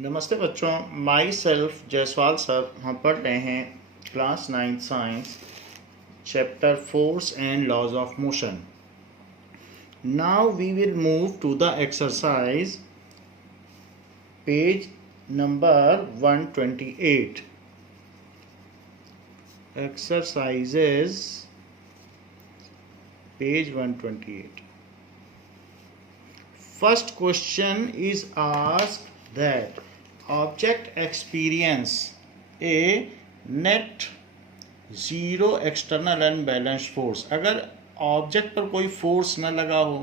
नमस्ते बच्चों, my self Jaiswal sir. हम पढ़ रहे हैं class 9 science chapter force and laws of motion. Now we will move to the exercise page number 128। Exercises page 128। First question is asked that object experience a net zero external unbalanced force। अगर object पर कोई force न लगा हो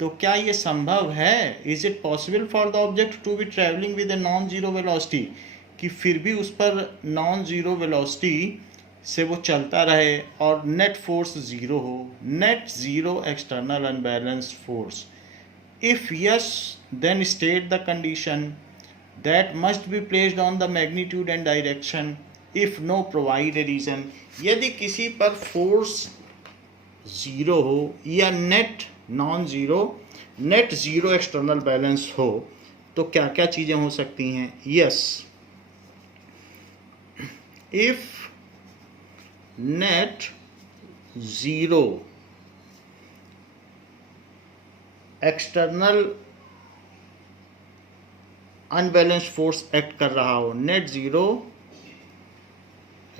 तो क्या ये संभव है? Is it possible for the object to be travelling with a non zero velocity, कि फिर भी उस पर नॉन जीरो वेलोसिटी से वो चलता रहे और नेट फोर्स जीरो हो, net zero external unbalanced force. If yes, then state the condition that must be placed on the magnitude and direction. If no, provide a reason. यदि किसी पर force zero हो या net non zero, net zero external balance हो तो क्या क्या चीज़ें हो सकती हैं? Yes, if net zero external unbalanced force act कर रहा हो, नेट ज़ीरो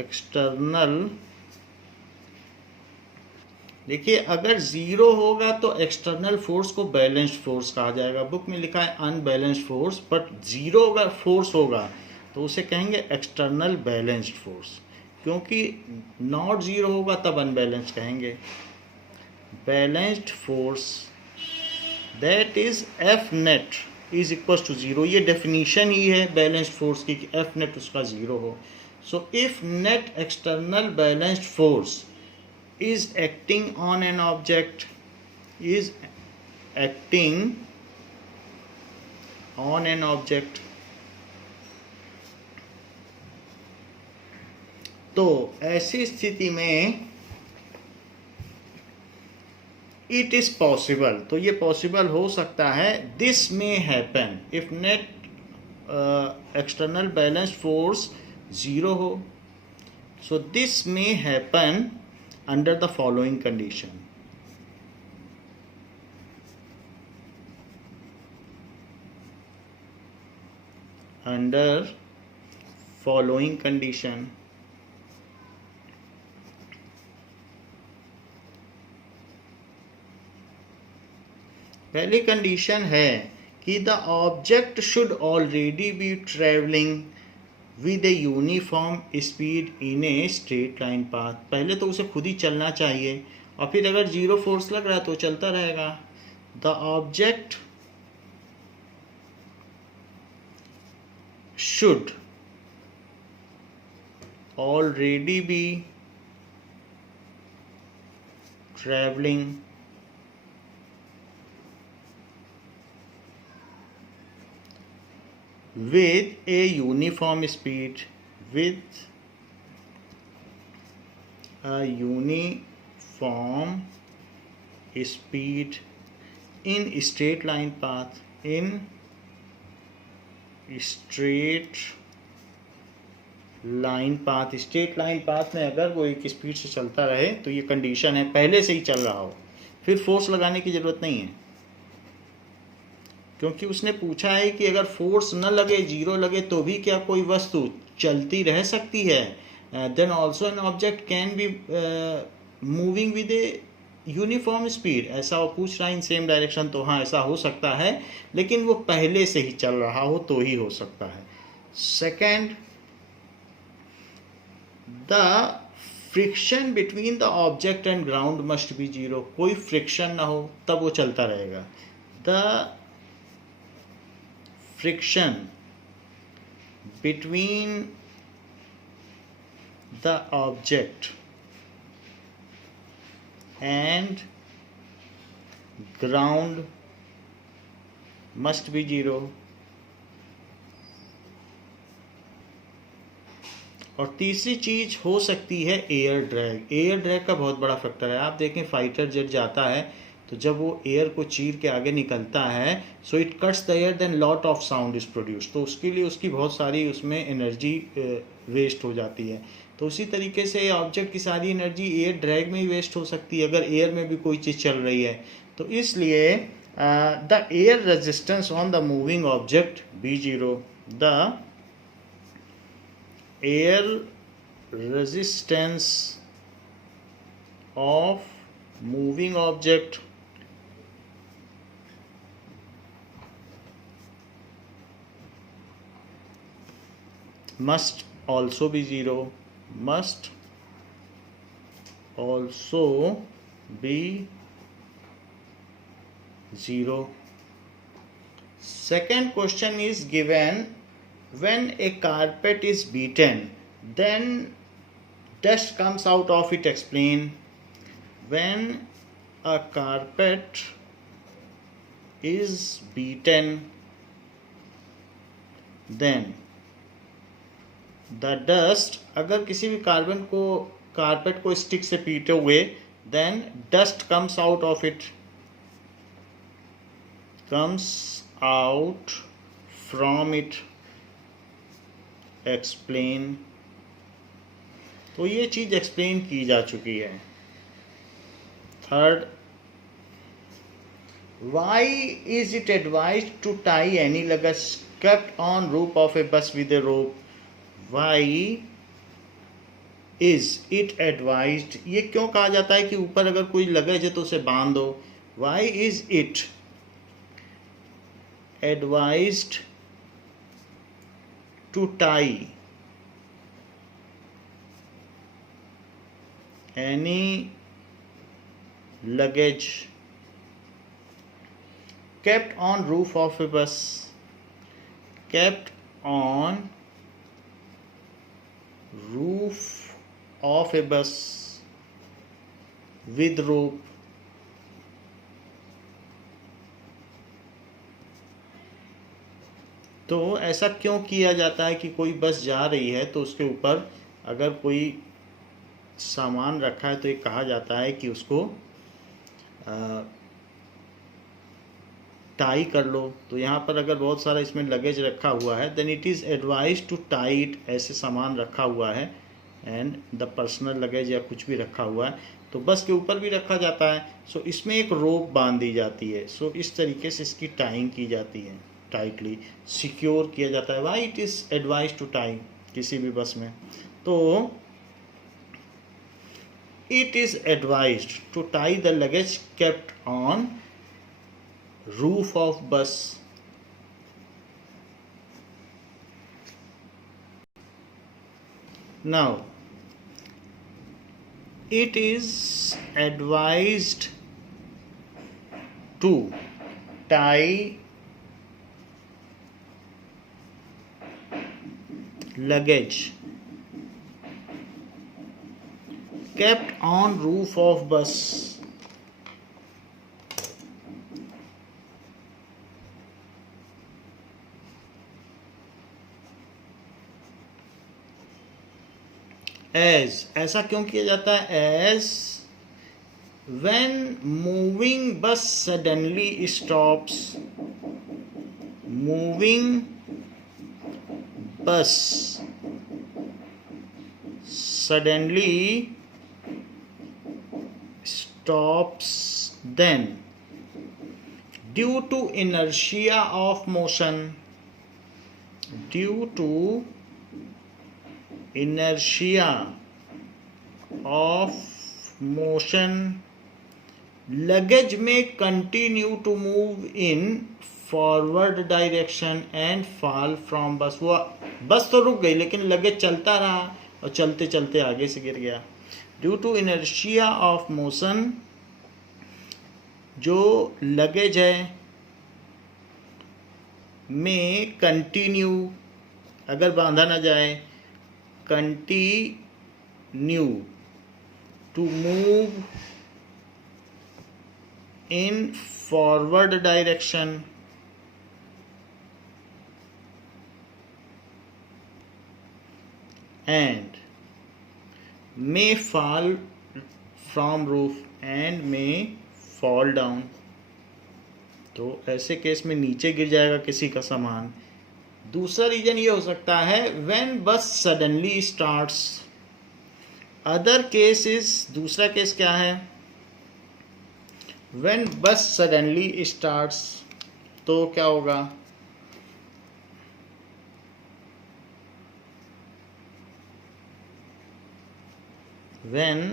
एक्सटर्नल, देखिए अगर ज़ीरो होगा तो एक्सटर्नल फोर्स को बैलेंस्ड फोर्स कहा जाएगा। बुक में लिखा है अनबैलेंस्ड फोर्स, बट ज़ीरो अगर फोर्स होगा तो उसे कहेंगे एक्सटर्नल बैलेंस्ड फोर्स, क्योंकि नॉट ज़ीरो होगा तब अनबैलेंस्ड कहेंगे। Balanced force that is F net is equal to zero. ये डेफिनीशन ही है बैलेंस्ड फोर्स की कि एफ नेट उसका ज़ीरो हो। So if net external balanced force is acting on an object, is acting on an object, तो ऐसी स्थिति में इट इज़ पॉसिबल, तो ये पॉसिबल हो सकता है। This may happen if net external balanced force zero हो। So this may happen under the following condition. Under following condition, पहली कंडीशन है कि the object should already be travelling with a uniform speed in a straight line path. पहले तो उसे खुद ही चलना चाहिए और फिर अगर जीरो फोर्स लग रहा है तो चलता रहेगा। The object should already be travelling with a uniform speed, with a uniform speed in straight line path, in straight line path। Straight line path में अगर वो एक स्पीड से चलता रहे तो ये कंडीशन है, पहले से ही चल रहा हो, फिर फोर्स लगाने की ज़रूरत नहीं है, क्योंकि उसने पूछा है कि अगर फोर्स न लगे, जीरो लगे, तो भी क्या कोई वस्तु चलती रह सकती है? Then also an object can be moving with a uniform speed. ऐसा वो पूछ रहा है इन सेम डायरेक्शन, तो हाँ ऐसा हो सकता है, लेकिन वो पहले से ही चल रहा हो तो ही हो सकता है। Second, the friction between the object and ground must be zero. कोई फ्रिक्शन ना हो तब वो चलता रहेगा। The friction between the object and ground must be zero। और तीसरी चीज हो सकती है एयर ड्रैग। एयर ड्रैग का बहुत बड़ा फैक्टर है। आप देखें फाइटर जेट जाता है तो जब वो एयर को चीर के आगे निकलता है, so it cuts the air, then lot of sound is produce, तो उसके लिए उसकी बहुत सारी उसमें एनर्जी वेस्ट हो जाती है। तो उसी तरीके से ऑब्जेक्ट की सारी एनर्जी एयर ड्रैग में ही वेस्ट हो सकती है अगर एयर में भी कोई चीज़ चल रही है। तो इसलिए the air resistance on the moving object B0, the air resistance of moving object must also be 0, must also be 0. Second question is given, when a carpet is beaten then dust comes out of it, explain. When a carpet is beaten then the dust, अगर किसी भी carpet को stick से पीटे हुए, then dust comes out of it, comes out from it, explain. तो ये चीज़ explain की जा चुकी है। Third, why is it advised to tie any luggage kept on roof of a bus with a rope? Why is it advised, ये क्यों कहा जाता है कि ऊपर अगर कोई लगेज है तो उसे बांध दो? Why is it advised to tie any luggage kept on roof of a bus, kept on roof of a bus with rope? तो ऐसा क्यों किया जाता है कि कोई बस जा रही है तो उसके ऊपर अगर कोई सामान रखा है तो ये कहा जाता है कि उसको टाई कर लो। तो यहाँ पर अगर बहुत सारा इसमें लगेज रखा हुआ है, then it is advise to tie it, ऐसे सामान रखा हुआ है एंड द पर्सनल लगेज या कुछ भी रखा हुआ है तो बस के ऊपर भी रखा जाता है। सो इसमें एक रोप बांध दी जाती है। सो इस तरीके से इसकी टाइंग की जाती है, टाइटली सिक्योर किया जाता है। Why it is advise to tie किसी भी बस में? तो it is advised to tie the luggage kept on roof of bus. Now, it is advised to tie luggage kept on roof of bus as, ऐसा क्यों किया जाता है? as when moving bus suddenly stops, moving bus suddenly stops, then due to inertia of motion, due to inertia of motion, luggage may continue to move in forward direction and fall from bus. वो बस तो रुक गई लेकिन luggage चलता रहा और चलते चलते आगे से गिर गया। Due to inertia of motion, जो लगेज है में कंटिन्यू, अगर बांधा ना जाए, continue to move in forward direction and may fall from roof, and may fall down, तो ऐसे केस में नीचे गिर जाएगा किसी का सामान। दूसरा रीजन ये हो सकता है व्हेन बस suddenly starts. Other case is, दूसरा केस क्या है, व्हेन बस सडनली स्टार्ट्स, तो क्या होगा, व्हेन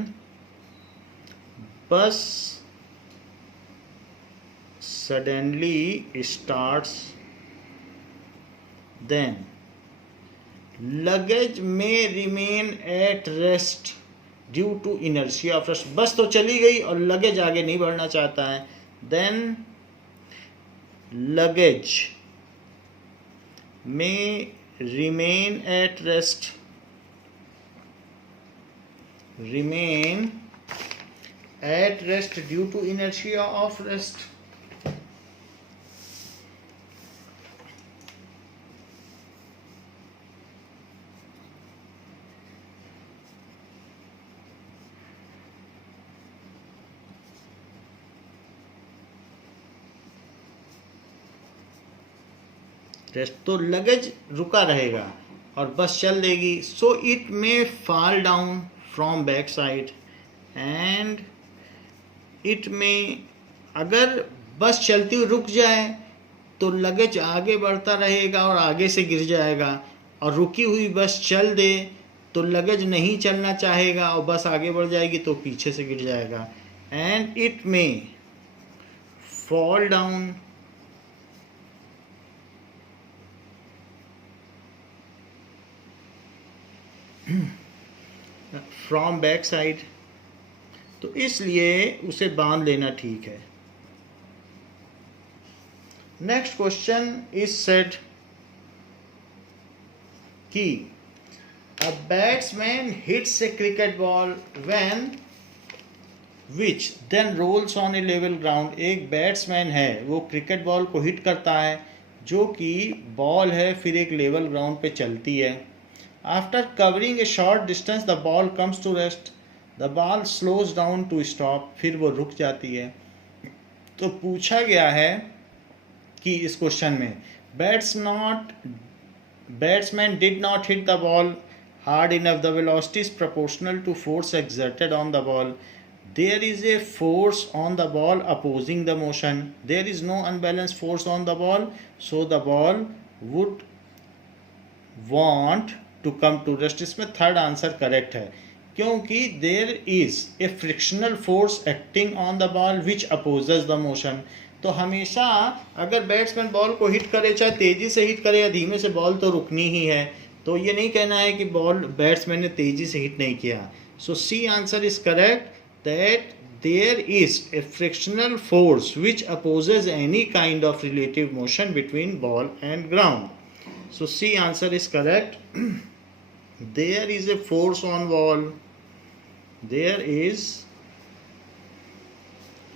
बस suddenly starts, then luggage may remain at rest due to inertia of rest। बस तो चली गई और लगेज आगे नहीं बढ़ना चाहता है, then luggage may remain at rest, remain at rest due to inertia of rest। Rest तो लगेज रुका रहेगा और बस चल देगी, so it may fall down from back side and it में, अगर बस चलती हुई रुक जाए तो लगेज आगे बढ़ता रहेगा और आगे से गिर जाएगा, और रुकी हुई बस चल दे तो लगेज नहीं चलना चाहेगा और बस आगे बढ़ जाएगी तो पीछे से गिर जाएगा। एंड इट में fall down from back side, तो इसलिए उसे बांध लेना ठीक है। नेक्स्ट क्वेश्चन इज सेड कि a batsman hits a cricket ball when which then rolls on a level ground. एक बैट्समैन है, वो क्रिकेट बॉल को हिट करता है जो कि बॉल है, फिर एक लेवल ग्राउंड पे चलती है। After covering a short distance the ball comes to rest, the ball slows down to stop, फिर वो रुक जाती है। तो पूछा गया है कि इस क्वेश्चन में batsman did not hit the ball hard enough, the velocity is proportional to force exerted on the ball, there is a force on the ball opposing the motion, there is no unbalance force on the ball, so the ball would want to come to rest. इसमें third answer correct है, क्योंकि there is a frictional force acting on the ball which opposes the motion. तो हमेशा अगर batsman ball को hit करे, चाहे तेजी से हिट करे या धीमे से, बॉल तो रुकनी ही है। तो ये नहीं कहना है कि बॉल बैट्समैन ने तेजी से हिट नहीं किया। So C answer is correct, that there is a frictional force which opposes any kind of relative motion between ball and ground. So C answer is correct. There is a force on ball, there is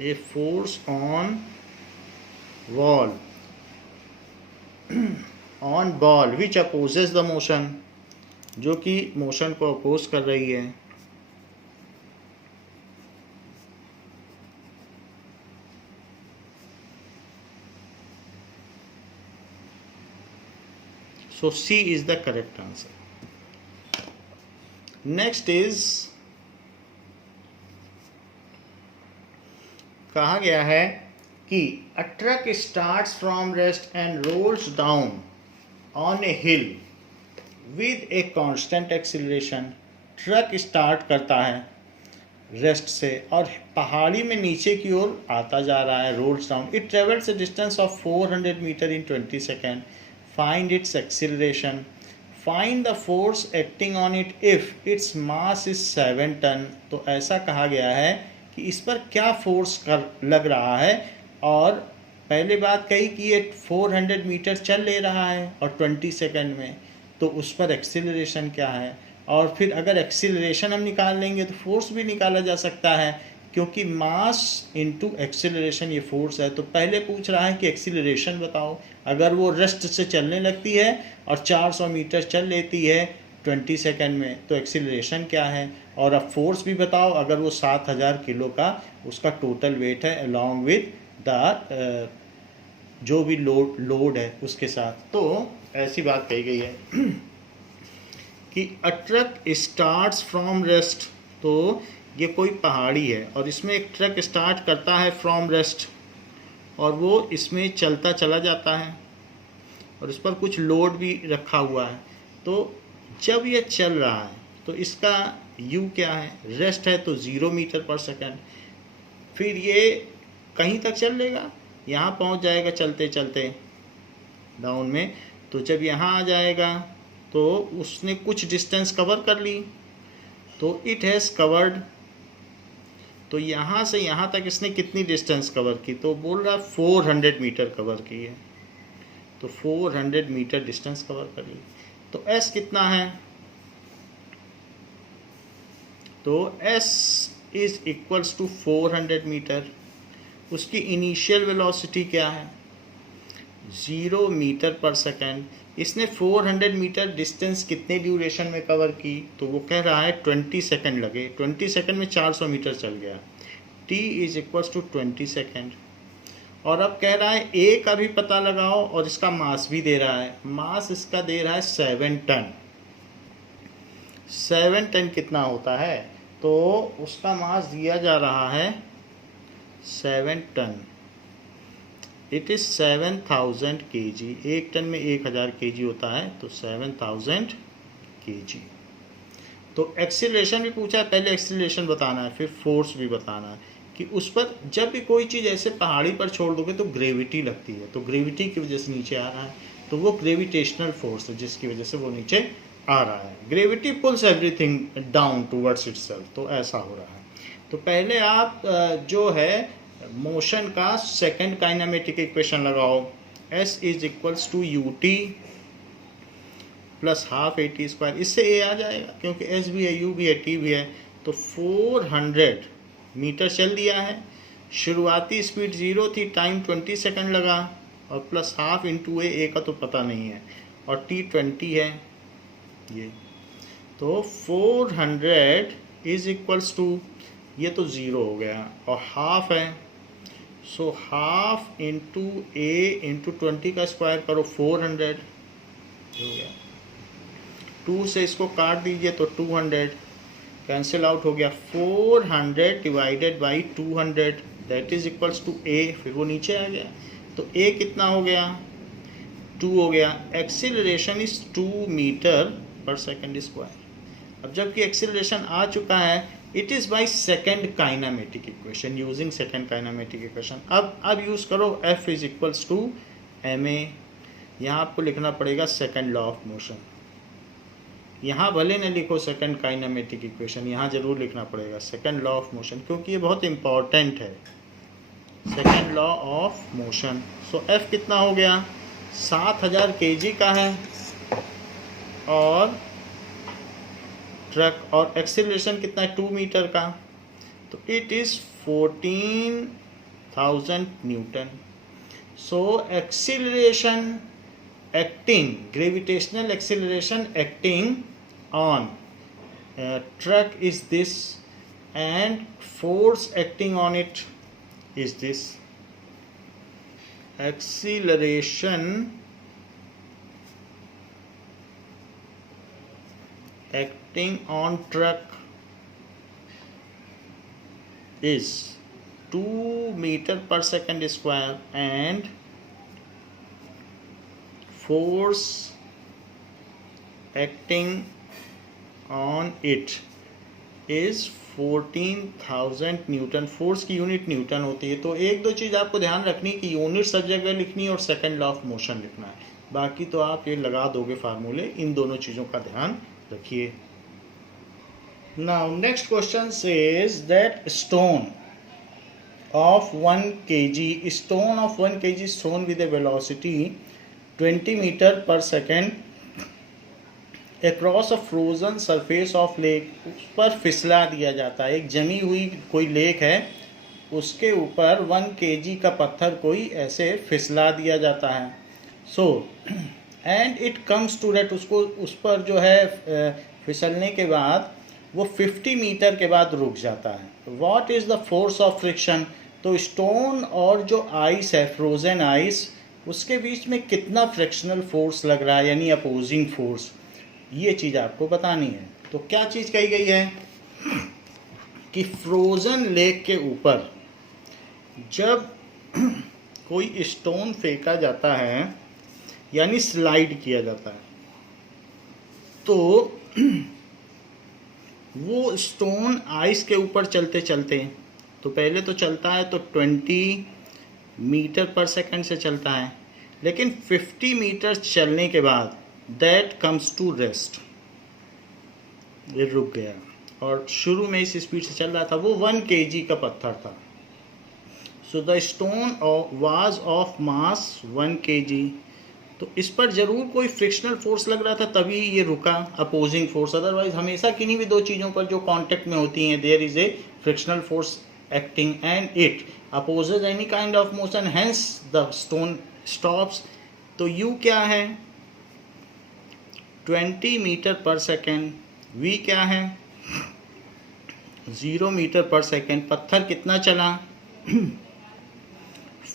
a force on ball on ball which opposes the motion, जो कि motion को oppose कर रही है। So C is the correct answer. Next is, कहा गया है कि a truck starts from rest and rolls down on a hill with a constant acceleration. Truck start करता है रेस्ट से और पहाड़ी में नीचे की ओर आता जा रहा है, rolls down. It travels a distance of 400 metre in 20 second, find its acceleration, find the force acting on it if its mass is 7 tonne. तो ऐसा कहा गया है कि इस पर क्या फोर्स लग रहा है, और पहले बात कही कि ये 400 मीटर चल ले रहा है और 20 सेकंड में, तो उस पर एक्सीलरेशन क्या है, और फिर अगर एक्सीलरेशन हम निकाल लेंगे तो फोर्स भी निकाला जा सकता है, क्योंकि मास इनटू एक्सीलरेशन ये फोर्स है। तो पहले पूछ रहा है कि एक्सीलरेशन बताओ। अगर वो रेस्ट से चलने लगती है और 400 मीटर चल लेती है 20 सेकंड में, तो एक्सीलरेशन क्या है? और अब फोर्स भी बताओ, अगर वो 7000 किलो का उसका टोटल वेट है अलॉन्ग विद द जो भी लोड है उसके साथ। तो ऐसी बात कही गई है कि a truck starts from rest, तो ये कोई पहाड़ी है और इसमें एक ट्रक स्टार्ट करता है फ्रॉम रेस्ट और वो इसमें चलता चला जाता है और उस पर कुछ लोड भी रखा हुआ है। तो जब ये चल रहा है तो इसका यू क्या है? रेस्ट है तो 0 मीटर पर सेकंड। फिर ये कहीं तक चल लेगा, यहाँ पहुँच जाएगा चलते चलते डाउन में। तो जब यहाँ आ जाएगा तो उसने कुछ डिस्टेंस कवर कर ली, तो इट हैज़ कवर्ड। तो यहाँ से यहाँ तक इसने कितनी डिस्टेंस कवर की? तो बोल रहा है 400 मीटर कवर की है, तो 400 मीटर डिस्टेंस कवर कर ली। तो s कितना है? तो s is equals to 400 metre. उसकी इनिशियल वेलोसिटी क्या है? 0 मीटर पर सेकेंड। इसने 400 मीटर डिस्टेंस कितने ड्यूरेशन में कवर की? तो वो कह रहा है 20 सेकंड लगे। 20 सेकंड में 400 मीटर चल गया। t is equals to 20 second. और अब कह रहा है a का भी पता लगाओ और इसका मास भी दे रहा है। मास इसका दे रहा है 7 टन। 7 टन कितना होता है? तो उसका मास दिया जा रहा है 7 tonne. It is 7000 kg। 1 tonne में 1000 kg होता है, तो 7000 kg। तो एक्सीलरेशन भी पूछा है, पहले एक्सीलरेशन बताना है फिर फोर्स भी बताना है कि उस पर जब भी कोई चीज़ ऐसे पहाड़ी पर छोड़ दोगे तो ग्रेविटी लगती है, तो ग्रेविटी की वजह से नीचे आ रहा है, तो वो ग्रेविटेशनल फोर्स है जिसकी वजह से वो नीचे आ रहा है। Gravity pulls everything down towards itself, तो ऐसा हो रहा है। तो पहले आप जो है मोशन का सेकंड काइनेमेटिक इक्वेशन लगाओ। s is equals to ut plus half at square. इससे a आ जाएगा क्योंकि s भी है, u भी है, t भी है। तो 400 मीटर चल दिया है। शुरुआती स्पीड 0 थी, टाइम 20 सेकंड लगा और प्लस हाफ इंटू a का तो पता नहीं है और t 20 है ये। तो 400 इज इक्वल्स टू, ये तो 0 हो गया और हाफ है, so half into a into 20 का स्क्वायर करो 400 हो गया। 2 से इसको काट दीजिए तो 200 कैंसिल आउट हो गया। 400 divided by 200 that is equals to a, फिर वो नीचे आ गया। तो a कितना हो गया? 2 हो गया। Acceleration is 2 metre per second square. अब जबकि एक्सीलरेशन आ चुका है, it is by second kinematic equation, using second kinematic equation. अब यूज़ करो F is equals to ma। यहाँ आपको लिखना पड़ेगा सेकेंड लॉ ऑफ मोशन। यहाँ भले न लिखो सेकेंड काइनामेटिक इक्वेशन, यहाँ जरूर लिखना पड़ेगा सेकेंड लॉ ऑफ मोशन, क्योंकि ये बहुत इंपॉर्टेंट है। Second law of motion. So F कितना हो गया? 7000 kg का है और ट्रक, और एक्सीलरेशन कितना है? 2 मीटर का, तो it is 14000 Newton. So acceleration acting, gravitational acceleration acting on truck is this and force acting on it is this. Acceleration acting on truck is 2 meter per second square and force acting on it is 14,000 Newton. Force की unit Newton होती है। तो एक दो चीज़ आपको ध्यान रखनी कि यूनिट सब जगह लिखनी और सेकेंड लॉ ऑफ मोशन लिखना है, बाकी तो आप ये लगा दोगे फार्मूले। इन दोनों चीज़ों का ध्यान रखिए। Now next question says that stone of 1 kg, stone of 1 kg is thrown with a velocity 20 meter per second across a frozen surface of lake। उस पर फिसला दिया जाता है। एक जमी हुई कोई लेक है, उसके ऊपर 1 kg का पत्थर कोई ऐसे फिसला दिया जाता है। So and it comes to that, उसको उस पर जो है फिसलने के बाद वो 50 मीटर के बाद रुक जाता है। What is the force of friction? तो स्टोन और जो आइस है, फ्रोजन आइस, उसके बीच में कितना फ्रिक्शनल फोर्स लग रहा है, यानी अपोजिंग फोर्स, ये चीज़ आपको बतानी है। तो क्या चीज़ कही गई है कि फ्रोजन लेक के ऊपर जब कोई स्टोन फेंका जाता है, यानी स्लाइड किया जाता है, तो वो स्टोन आइस के ऊपर चलते चलते, तो पहले तो चलता है तो 20 मीटर पर सेकंड से चलता है, लेकिन 50 मीटर चलने के बाद दैट कम्स टू रेस्ट, ये रुक गया। और शुरू में इस स्पीड से चल रहा था, वो 1 kg का पत्थर था। So the stone was of mass 1 kg। तो इस पर जरूर कोई फ्रिक्शनल फोर्स लग रहा था, तभी ये रुका, अपोजिंग फोर्स। अदरवाइज हमेशा किन्हीं भी दो चीज़ों पर जो कांटेक्ट में होती हैं, there is a frictional force acting and it opposes any kind of motion, hence the stone stops. तो यू क्या है? 20 मीटर पर सेकेंड। वी क्या है? 0 मीटर पर सेकेंड। पत्थर कितना चला?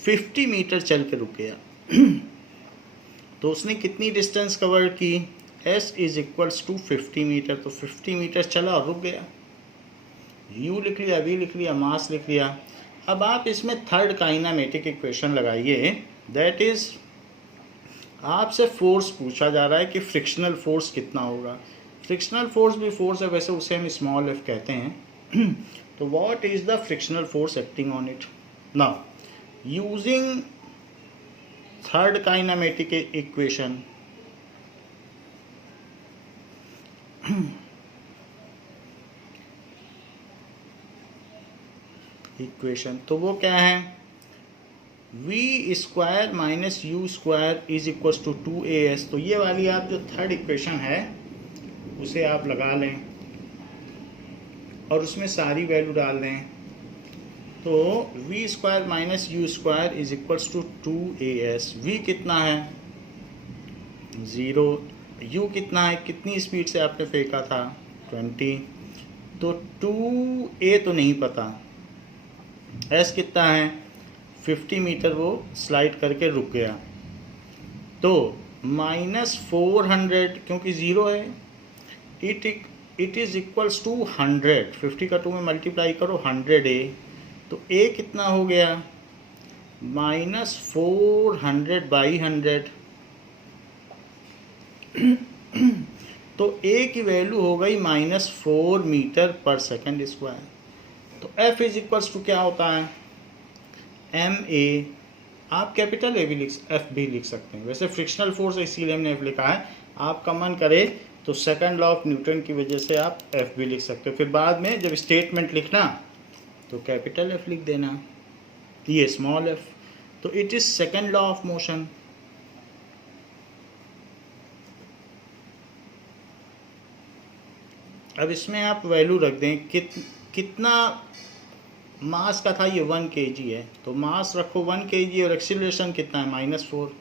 50 मीटर चल के रुक गया। तो उसने कितनी डिस्टेंस कवर की? S is equals to 50 metre. तो 50 मीटर चला और रुक गया। U लिख लिया, V लिख लिया, मास लिख लिया। अब आप इसमें थर्ड काइनामेटिक इक्वेशन लगाइए, दैट इज आपसे फोर्स पूछा जा रहा है कि फ्रिक्शनल फोर्स कितना होगा। फ्रिक्शनल फोर्स भी फोर्स है, वैसे उसे हम स्मॉल f कहते हैं। तो what is the frictional force acting on it? Now using third kinematic equation, तो वो क्या है? v square minus u square is equal to 2as। तो ये वाली आप जो थर्ड इक्वेशन है उसे आप लगा लें और उसमें सारी वैल्यू डाल दें। तो v square minus u square is equals to 2as। v कितना है? 0। u कितना है? कितनी स्पीड से आपने फेंका था? 20। तो 2a तो नहीं पता। s कितना है? 50 मीटर वो स्लाइड करके रुक गया। तो -400, क्योंकि 0 है, इट इज इक्वल्स टू 100। 50 का 2 में मल्टीप्लाई करो, 100a। तो a कितना हो गया? -400 बाई 100। तो a की वैल्यू हो गई -4 मीटर पर सेकंड स्क्वायर। तो f इज इक्वल्स टू क्या होता है? ma। आप कैपिटल ए भी एफ भी लिख सकते हैं, वैसे फ्रिक्शनल फोर्स इसीलिए हमने एफ लिखा है। आपका मन करे तो सेकंड लॉ ऑफ न्यूटन की वजह से आप एफ भी लिख सकते हो। फिर बाद में जब स्टेटमेंट लिखना तो कैपिटल एफ लिख देना, ये स्मॉल एफ। तो it is second law of motion. अब इसमें आप वैल्यू रख दें, कितना मास का था? ये 1 kg है, तो मास रखो 1 kg और एक्सीलरेशन कितना है? -4।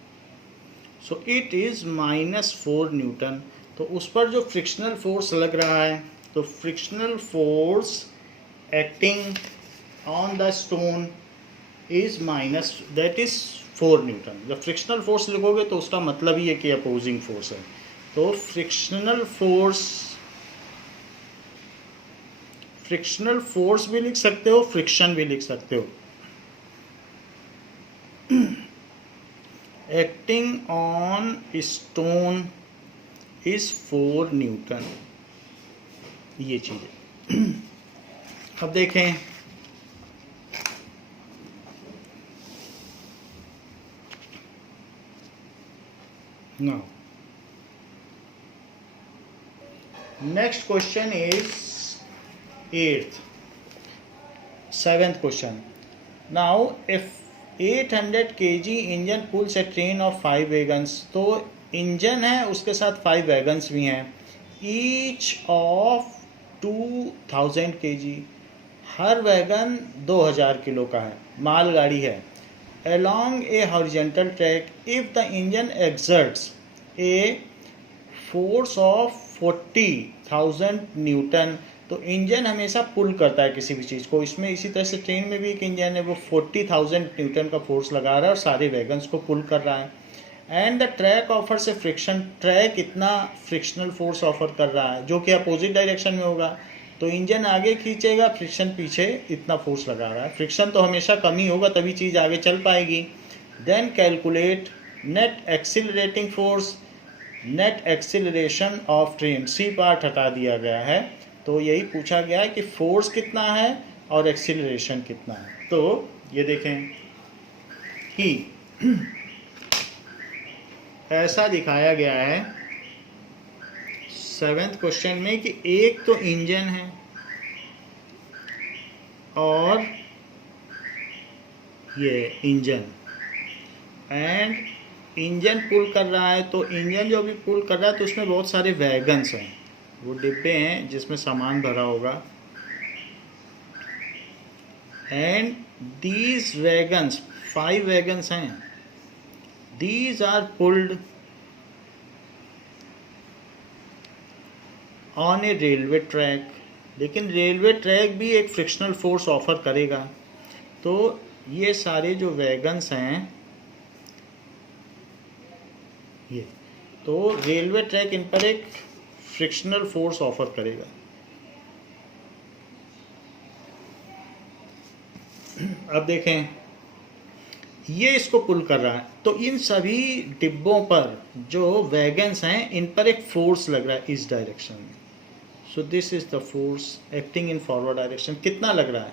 So it is -4 Newton. तो उस पर जो फ्रिक्शनल फोर्स लग रहा है, तो frictional force acting on the stone is that is 4 Newton. जब फ्रिक्शनल फोर्स लिखोगे तो उसका मतलब ही है कि अपोजिंग फोर्स है। तो फ्रिक्शनल फोर्स भी लिख सकते हो, फ्रिक्शन भी लिख सकते हो। Acting on stone is 4 newton, ये चीज है। अब देखें, now next question is 7th question. Now if 800 kg engine pulls a train of 5 wagons, तो इंजन है उसके साथ 5 वैगन्स भी हैं, ईच ऑफ 2000 kg, हर वैगन 2000 किलो का है, मालगाड़ी है, along a horizontal track if the engine exerts a force of 40,000 Newton. तो इंजन हमेशा पुल करता है किसी भी चीज़ को। इसमें इसी तरह से ट्रेन में भी एक इंजन है, वो 40,000 न्यूटन का फोर्स लगा रहा है और सारे वैगन्स को पुल कर रहा है। एंड द ट्रैक ऑफर से फ्रिक्शन, ट्रैक इतना फ्रिक्शनल फोर्स ऑफर कर रहा है जो कि अपोजिट डायरेक्शन में होगा। तो इंजन आगे खींचेगा, फ्रिक्शन पीछे इतना फोर्स लगा रहा है। फ्रिक्शन तो हमेशा कम ही होगा, तभी चीज़ आगे चल पाएगी। Then calculate net accelerating force, net acceleration of train. C part हटा दिया गया है, तो यही पूछा गया है कि फोर्स कितना है और एक्सिलरेशन कितना है। तो ये देखें कि ऐसा दिखाया गया है 7th क्वेश्चन में कि एक तो इंजन है और ये इंजन, एंड इंजन पुल कर रहा है। तो इंजन जो भी पुल कर रहा है तो उसमें बहुत सारे वैगन्स हैं, वो डिब्बे हैं जिसमें सामान भरा होगा। एंड दीज वैगन्स, 5 वैगन्स हैं, these are pulled on a railway track। लेकिन रेलवे ट्रैक भी एक फ्रिक्शनल फोर्स ऑफर करेगा। तो ये सारे जो वैगन्स हैं, ये तो रेलवे ट्रैक इन पर एक फ्रिक्शनल फोर्स ऑफर करेगा। अब देखें, ये इसको पुल कर रहा है, तो इन सभी डिब्बों पर जो वैगन्स हैं इन पर एक फोर्स लग रहा है इस डायरेक्शन में। So this is the force acting in forward direction. कितना लग रहा है?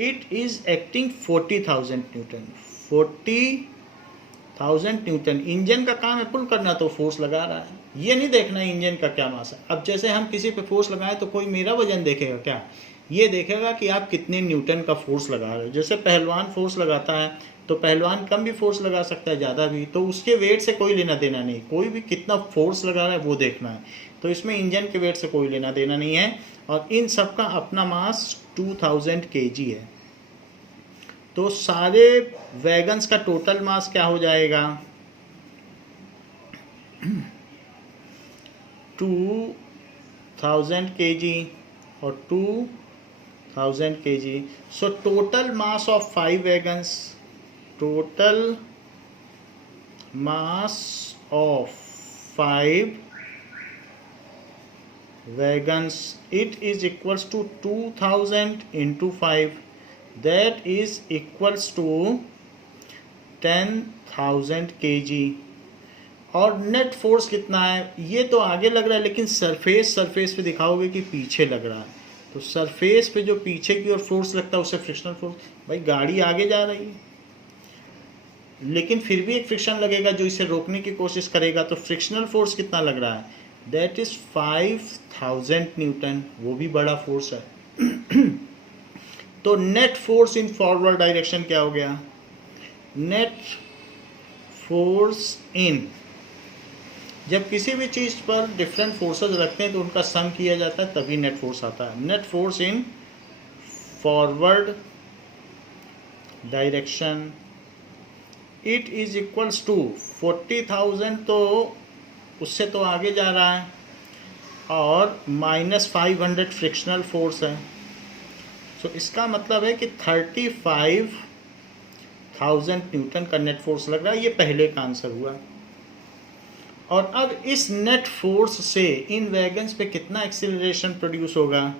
It is acting 40,000 Newton. 40,000 Newton. Engine का काम है पुल करना, तो फोर्स लगा रहा है। ये नहीं देखना इंजन का क्या मास है। अब जैसे हम किसी पे फोर्स लगाएं तो कोई मेरा वजन देखेगा क्या? ये देखेगा कि आप कितने न्यूटन का फोर्स लगा रहे हो। जैसे पहलवान फोर्स लगाता है तो पहलवान कम भी फोर्स लगा सकता है, ज़्यादा भी, तो उसके वेट से कोई लेना देना नहीं। कोई भी कितना फोर्स लगा रहा है वो देखना है। तो इसमें इंजन के वेट से कोई लेना देना नहीं है। और इन सब का अपना मास 2000 kg है। तो सारे वैगन्स का टोटल मास क्या हो जाएगा? 2000 kg और 2000 kg। So total mass of 5 wagons, total mass of 5 wagons, it is equals to 2000 into 5, that is equals to 10,000 kg। और नेट फोर्स कितना है? ये तो आगे लग रहा है, लेकिन सरफेस पे दिखाओगे कि पीछे लग रहा है। तो सरफेस पे जो पीछे की ओर फोर्स लगता है उसे फ्रिक्शनल फोर्स। भाई गाड़ी आगे जा रही है लेकिन फिर भी एक फ्रिक्शन लगेगा जो इसे रोकने की कोशिश करेगा। तो फ्रिक्शनल फोर्स कितना लग रहा है? That is 5000 Newton. वो भी बड़ा फोर्स है। तो net force in forward direction क्या हो गया? नेट फोर्स इन, जब किसी भी चीज़ पर डिफरेंट फोर्सेस रखते हैं तो उनका सम किया जाता है, तभी नेट फोर्स आता है। Net force in forward direction, it is equals to 40,000, तो उससे तो आगे जा रहा है, और -500 फ्रिक्शनल फोर्स है। तो इसका मतलब है कि 35,000 न्यूटन का नेट फोर्स लग रहा है। ये पहले का आंसर हुआ। और अब इस नेट फोर्स से इन वैगन्स पे कितना एक्सीलरेशन प्रोड्यूस होगा?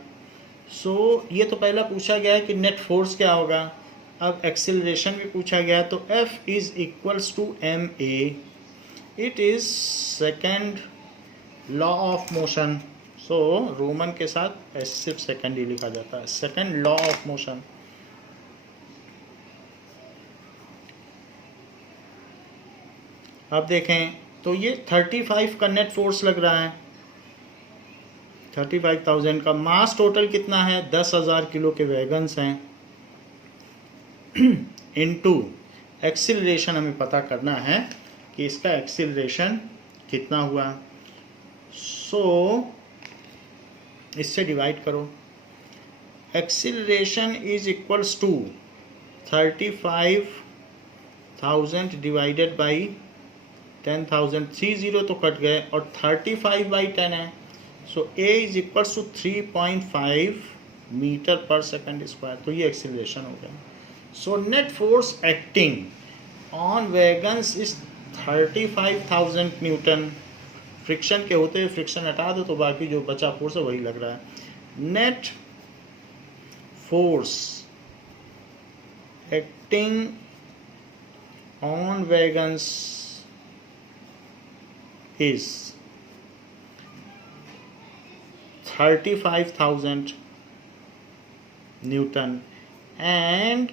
सो ये तो पहला पूछा गया है कि नेट फोर्स क्या होगा। अब एक्सीलरेशन भी पूछा गया है, तो F is equals to ma। It is second law of motion. So Roman के साथ सिर्फ सेकेंड ही लिखा जाता है, सेकेंड लॉ ऑफ मोशन। अब देखें तो ये 35 का नेट फोर्स लग रहा है, 35,000 का। मास टोटल कितना है? 10,000 किलो के वैगन्स हैं। इनटू एक्सीलरेशन हमें पता करना है कि इसका एक्सीलरेशन कितना हुआ। सो इससे डिवाइड करो। Acceleration is equals to 35,000 divided by 10,000, 30 तो कट गए और 35/10 है, so a is equals to 3.5 metre per second square. तो ये एक्सीलरेशन हो गया। So net force acting on wagons is 35,000 newton. Friction के होते हुए फ्रिक्शन हटा दो तो बाकी जो बचा फोर्स है वही लग रहा है। Net force acting on wagons is 35,000 Newton and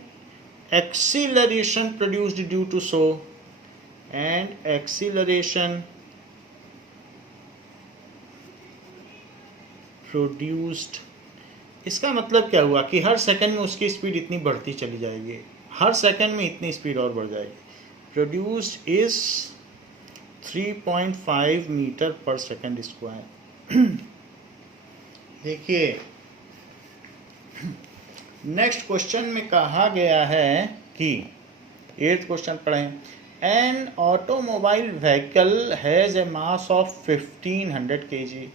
acceleration produced due to so and acceleration produced, इसका मतलब क्या हुआ कि हर सेकंड में उसकी स्पीड इतनी बढ़ती चली जाएगी, हर सेकंड में इतनी स्पीड और बढ़ जाएगी। Produced is 3.5 metre per second square. देखिए नेक्स्ट क्वेश्चन में कहा गया है कि 8th क्वेश्चन पढ़ें। An automobile vehicle has a mass of 1500 kg।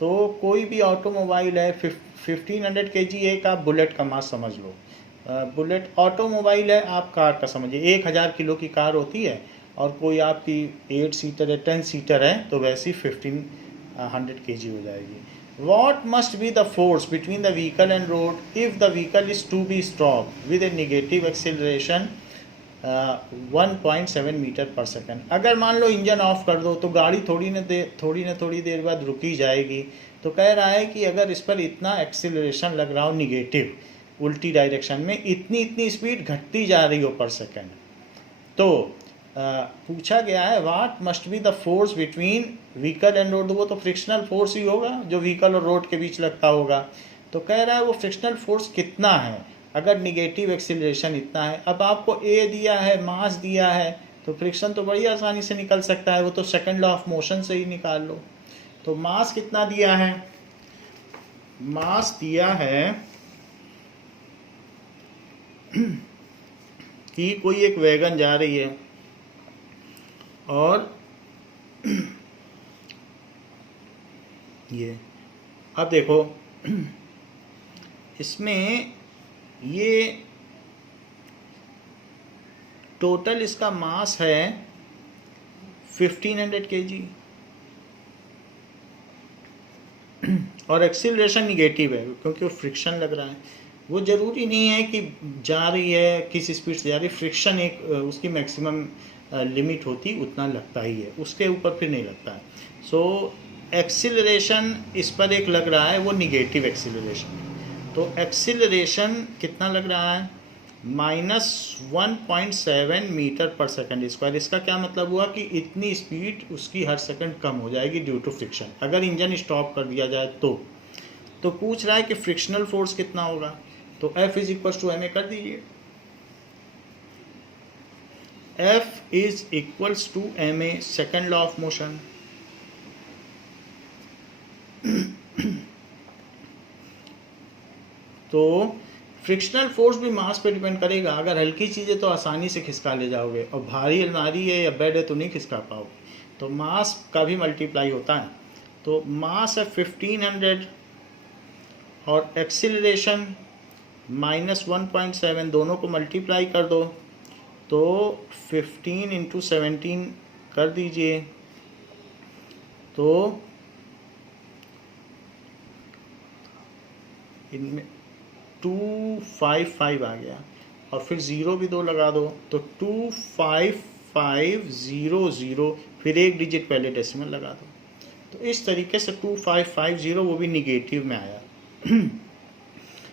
तो कोई भी ऑटोमोबाइल है 1500 kg, एक आप बुलेट का मास समझ लो। बुलेट ऑटोमोबाइल है, आप कार का समझिए 1000 किलो की कार होती है, और कोई आपकी 8 सीटर है 10 सीटर है तो वैसी 1500 kg हो जाएगी। What must be the force between the vehicle and road if the vehicle is to be stopped with a negative acceleration 1.7 metre per second. अगर मान लो इंजन ऑफ कर दो तो गाड़ी थोड़ी देर बाद रुकी जाएगी। तो कह रहा है कि अगर इस पर इतना एक्सीलरेशन लग रहा हो निगेटिव, उल्टी डायरेक्शन में इतनी स्पीड घटती जा रही हो पर सेकंड, तो पूछा गया है what must be the force between vehicle and road. वो तो फ्रिक्शनल फोर्स ही होगा जो व्हीकल और रोड के बीच लगता होगा। तो कह रहा है वो फ्रिक्शनल फोर्स कितना है अगर निगेटिव एक्सीलरेशन इतना है। अब आपको ए दिया है, मास दिया है, तो फ्रिक्शन तो बड़ी आसानी से निकल सकता है, वो तो सेकंड लॉ ऑफ मोशन से ही निकाल लो। तो मास कितना दिया है, मास दिया है कि कोई एक वैगन जा रही है और ये अब देखो इसमें ये टोटल इसका मास है 1500 kg और एक्सीलरेशन निगेटिव है क्योंकि वो फ्रिक्शन लग रहा है। वो ज़रूरी नहीं है कि जा रही है किस स्पीड से जा रही है, फ्रिक्शन एक उसकी मैक्सिमम लिमिट होती उतना लगता ही है, उसके ऊपर फिर नहीं लगता है। सो एक्सीलरेशन इस पर एक लग रहा है वो निगेटिव एक्सीलरेशन है। तो एक्सीलरेशन कितना लग रहा है, -1.7 मीटर पर सेकंड स्क्वायर। इसका क्या मतलब हुआ कि इतनी स्पीड उसकी हर सेकंड कम हो जाएगी ड्यू टू फ्रिक्शन, अगर इंजन स्टॉप कर दिया जाए तो पूछ रहा है कि फ्रिक्शनल फोर्स कितना होगा। तो F is equal to ma कर दीजिए। F is equals to ma, second law of motion. तो फ्रिक्शनल फोर्स भी मास पे डिपेंड करेगा। अगर हल्की चीज़ें तो आसानी से खिसका ले जाओगे, और भारी अलमारी है या बेड है तो नहीं खिसका पाओगे। तो मास का भी मल्टीप्लाई होता है। तो मास है 1500 और एक्सीलरेशन -1.7, दोनों को मल्टीप्लाई कर दो तो 15 × 17 कर दीजिए, तो इनमें 255 आ गया, और फिर ज़ीरो भी 2 लगा दो तो 25500, फिर एक डिजिट पहले डेसिमल लगा दो। तो इस तरीके से 2550 वो भी निगेटिव में आया।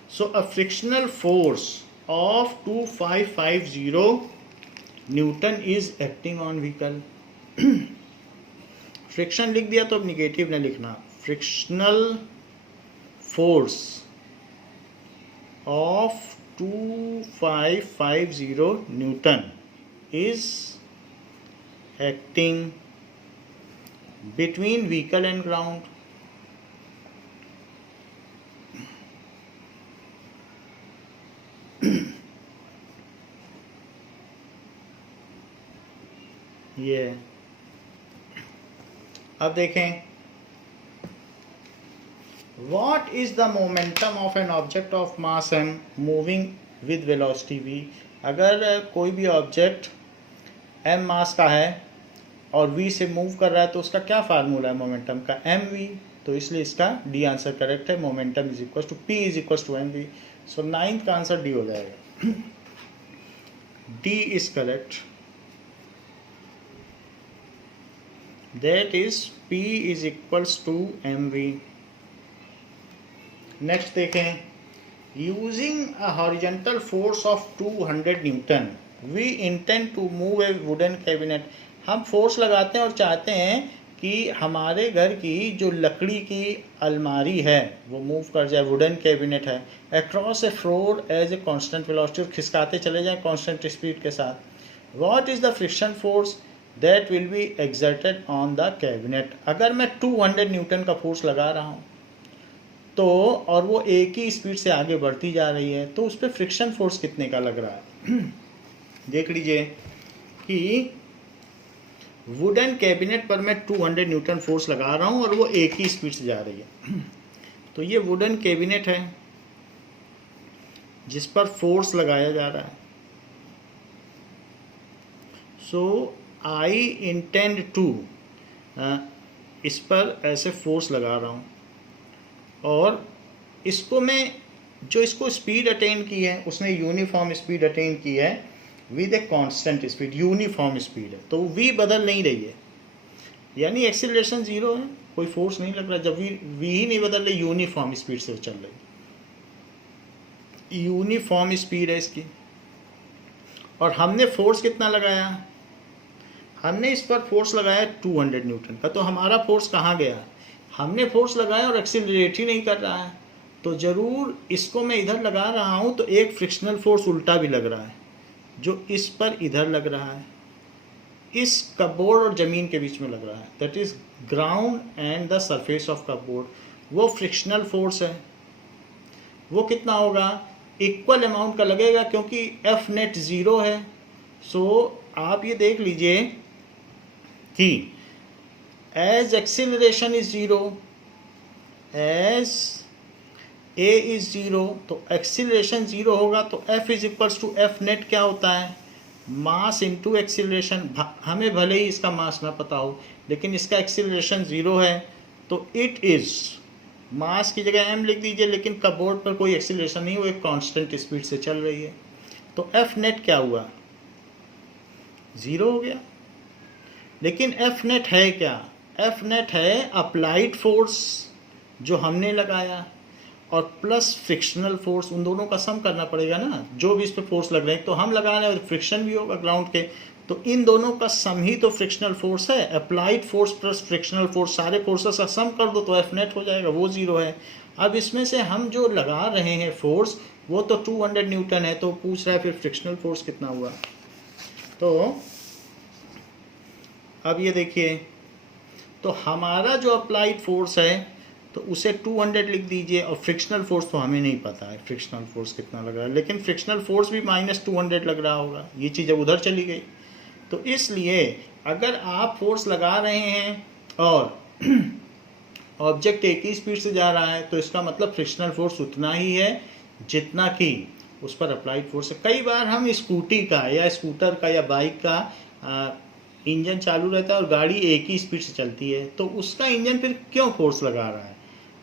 So a frictional force of 2550 newton is acting on vehicle. Friction लिख दिया तो अब निगेटिव न लिखना। Frictional force of 2550 newton is acting between vehicle and ground. ये अब देखें, what is the momentum of an object of mass m moving with velocity v। अगर कोई भी ऑब्जेक्ट m मास का है और v से मूव कर रहा है तो उसका क्या फार्मूला है मोमेंटम का, mv। तो इसलिए इसका डी आंसर करेक्ट है, momentum is equal to p is equal to mv। So 9th का आंसर डी हो जाएगा। D is correct, that is p is equals to mv। Next देखें, using a horizontal force of 200 newton we intend to move a wooden cabinet. हम force लगाते हैं और चाहते हैं कि हमारे घर की जो लकड़ी की अलमारी है वो मूव कर जाए, वुडन कैबिनेट है, across a floor as a constant velocity, और खिसकाते चले जाएं कांस्टेंट स्पीड के साथ। What is the friction force that will be exerted on the cabinet. अगर मैं 200 न्यूटन का फोर्स लगा रहा हूँ तो और वो एक ही स्पीड से आगे बढ़ती जा रही है तो उस पर फ्रिक्शन फोर्स कितने का लग रहा है। देख लीजिए कि वुडन कैबिनेट पर मैं 200 न्यूटन फोर्स लगा रहा हूँ और वो एक ही स्पीड से जा रही है। तो ये वुडन कैबिनेट है जिस पर फोर्स लगाया जा रहा है। सो आई इंटेंड टू, इस पर ऐसे फोर्स लगा रहा हूँ और इसको मैं, जो इसको स्पीड अटेन की है उसने यूनिफॉर्म स्पीड अटेन की है with a constant speed, uniform speed है तो v बदल नहीं रही है, यानी एक्सीलरेशन 0 है, कोई फोर्स नहीं लग रहा। जब v ही नहीं बदल रही, यूनिफॉर्म स्पीड से चल रही, यूनिफॉर्म स्पीड है इसकी। और हमने फोर्स कितना लगाया, हमने इस पर फोर्स लगाया 200 न्यूटन का। तो हमारा फोर्स कहाँ गया, हमने फोर्स लगाया और एक्सीलरेट ही नहीं कर रहा है, तो ज़रूर इसको मैं इधर लगा रहा हूँ तो एक फ्रिक्शनल फोर्स उल्टा भी लग रहा है जो इस पर इधर लग रहा है, इस कपबोर्ड और ज़मीन के बीच में लग रहा है, that is ground and the surface of cupboard. वो फ्रिक्शनल फोर्स है, वो कितना होगा, इक्वल अमाउंट का लगेगा क्योंकि एफ नेट 0 है। सो आप ये देख लीजिए कि as acceleration is 0, as a is 0, तो acceleration 0 होगा तो f is equals to f net क्या होता है, मास इंटू एक्सीलरेशन। हमें भले ही इसका मास ना पता हो लेकिन इसका एक्सीलरेशन 0 है तो इट इज़, मास की जगह m लिख दीजिए, लेकिन कपबोर्ड पर कोई एक्सीलरेशन नहीं, वो एक कांस्टेंट स्पीड से चल रही है तो f net क्या हुआ, 0 हो गया। लेकिन f net है क्या, एफ नेट है अप्लाइड फोर्स जो हमने लगाया और प्लस फ्रिक्शनल फोर्स, उन दोनों का सम करना पड़ेगा ना, जो भी इस पर फोर्स लग रहे हैं तो हम लगा रहे हैं, फ्रिक्शन भी होगा ग्राउंड के, तो इन दोनों का सम ही तो फ्रिक्शनल फोर्स है। Applied force plus frictional force, सारे फोर्सेस का सम कर दो तो एफ नेट हो जाएगा, वो 0 है। अब इसमें से हम जो लगा रहे हैं फोर्स वो तो 200 न्यूटन है, तो पूछ रहा है फिर फ्रिक्शनल फोर्स कितना हुआ। तो अब ये देखिए, तो हमारा जो अप्लाइड फोर्स है तो उसे 200 लिख दीजिए, और फ्रिक्शनल फोर्स तो हमें नहीं पता है फ्रिक्शनल फोर्स कितना लग रहा है, लेकिन फ्रिक्शनल फोर्स भी -200 लग रहा होगा, ये चीज़ अब उधर चली गई। तो इसलिए अगर आप फोर्स लगा रहे हैं और ऑब्जेक्ट एक ही स्पीड से जा रहा है तो इसका मतलब फ्रिक्शनल फोर्स उतना ही है जितना कि उस पर अप्लाइड फोर्स है। कई बार हम स्कूटी का या स्कूटर का या बाइक का इंजन चालू रहता है और गाड़ी एक ही स्पीड से चलती है, तो उसका इंजन फिर क्यों फोर्स लगा रहा है,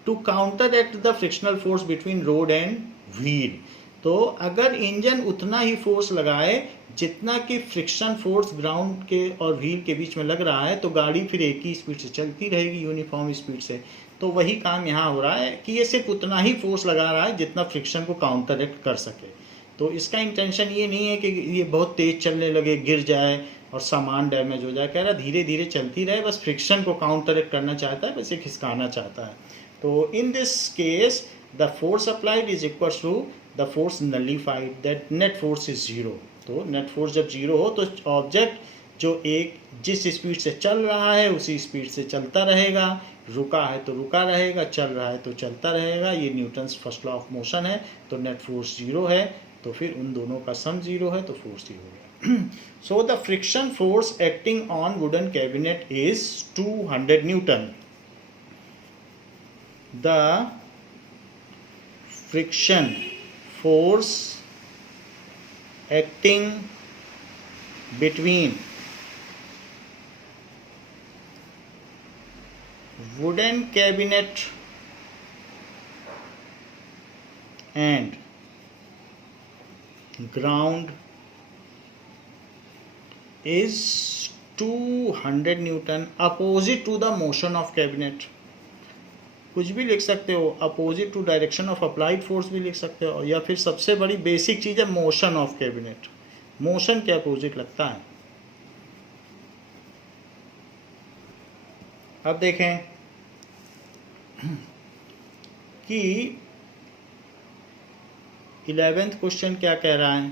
to counteract the frictional force between road and wheel. तो अगर इंजन उतना ही फोर्स लगाए जितना कि फ्रिक्शन फोर्स ग्राउंड के और व्हील के बीच में लग रहा है तो गाड़ी फिर एक ही स्पीड से चलती रहेगी, यूनिफॉर्म स्पीड से। तो वही काम यहाँ हो रहा है कि ये सिर्फ उतना ही फोर्स लगा रहा है जितना फ्रिक्शन को काउंटर एक्ट कर सके। तो इसका इंटेंशन ये नहीं है कि ये बहुत तेज चलने लगे, गिर जाए और सामान डैमेज हो जाए, कह रहा धीरे धीरे चलती रहे, बस फ्रिक्शन को काउंटर एक्ट करना चाहता है, बस ये खिसकाना चाहता है। तो in this case the force applied is equal to the force nullified, that net force is 0। तो नेट फोर्स जब 0 हो तो ऑब्जेक्ट जो एक जिस स्पीड से चल रहा है उसी स्पीड से चलता रहेगा, रुका है तो रुका रहेगा, चल रहा है तो चलता रहेगा। ये Newton's first law of motion है। तो नेट फोर्स 0 है, तो फिर उन दोनों का सम 0 है, तो फोर्स 0 है। So the friction force acting on wooden cabinet is 200 Newton. The friction force acting between wooden cabinet and ground is 200 Newton opposite to the motion of cabinet. कुछ भी लिख सकते हो, opposite to direction of applied force भी लिख सकते हो, या फिर सबसे बड़ी बेसिक चीज़ है मोशन ऑफ कैबिनेट. मोशन के अपोजिट लगता है. अब देखें कि 11th क्वेश्चन क्या कह रहा है.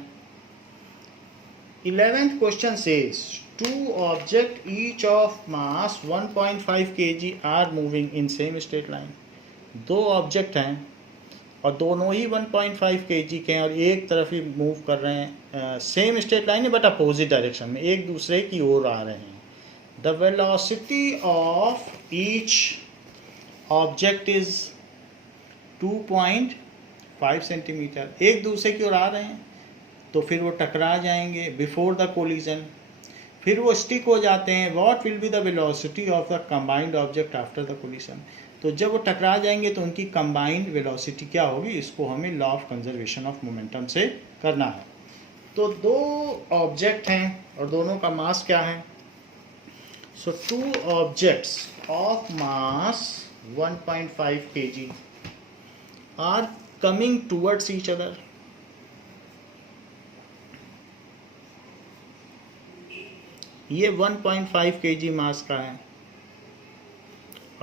11th question says two objects each of mass 1.5 kg are moving in same straight line. दो ऑब्जेक्ट हैं और दोनों ही 1.5 kg के हैं और एक तरफ ही मूव कर रहे हैं, सेम स्ट्रेट लाइन है बट अपोजिट डायरेक्शन में, एक दूसरे की ओर आ रहे हैं. The velocity of each object is 2.5 centimetre. एक दूसरे की ओर आ रहे हैं तो फिर वो टकरा जाएंगे बिफोर द कोलिजन, फिर वो स्टिक हो जाते हैं. What will be the velocity of the combined object after the collision. तो जब वो टकरा जाएंगे तो उनकी कंबाइंड वेलोसिटी क्या होगी, इसको हमें law of conservation of momentum से करना है. तो दो ऑब्जेक्ट हैं और दोनों का मास क्या है. So two objects of mass 1.5 kg are coming towards each other. ये 1.5 kg मास का है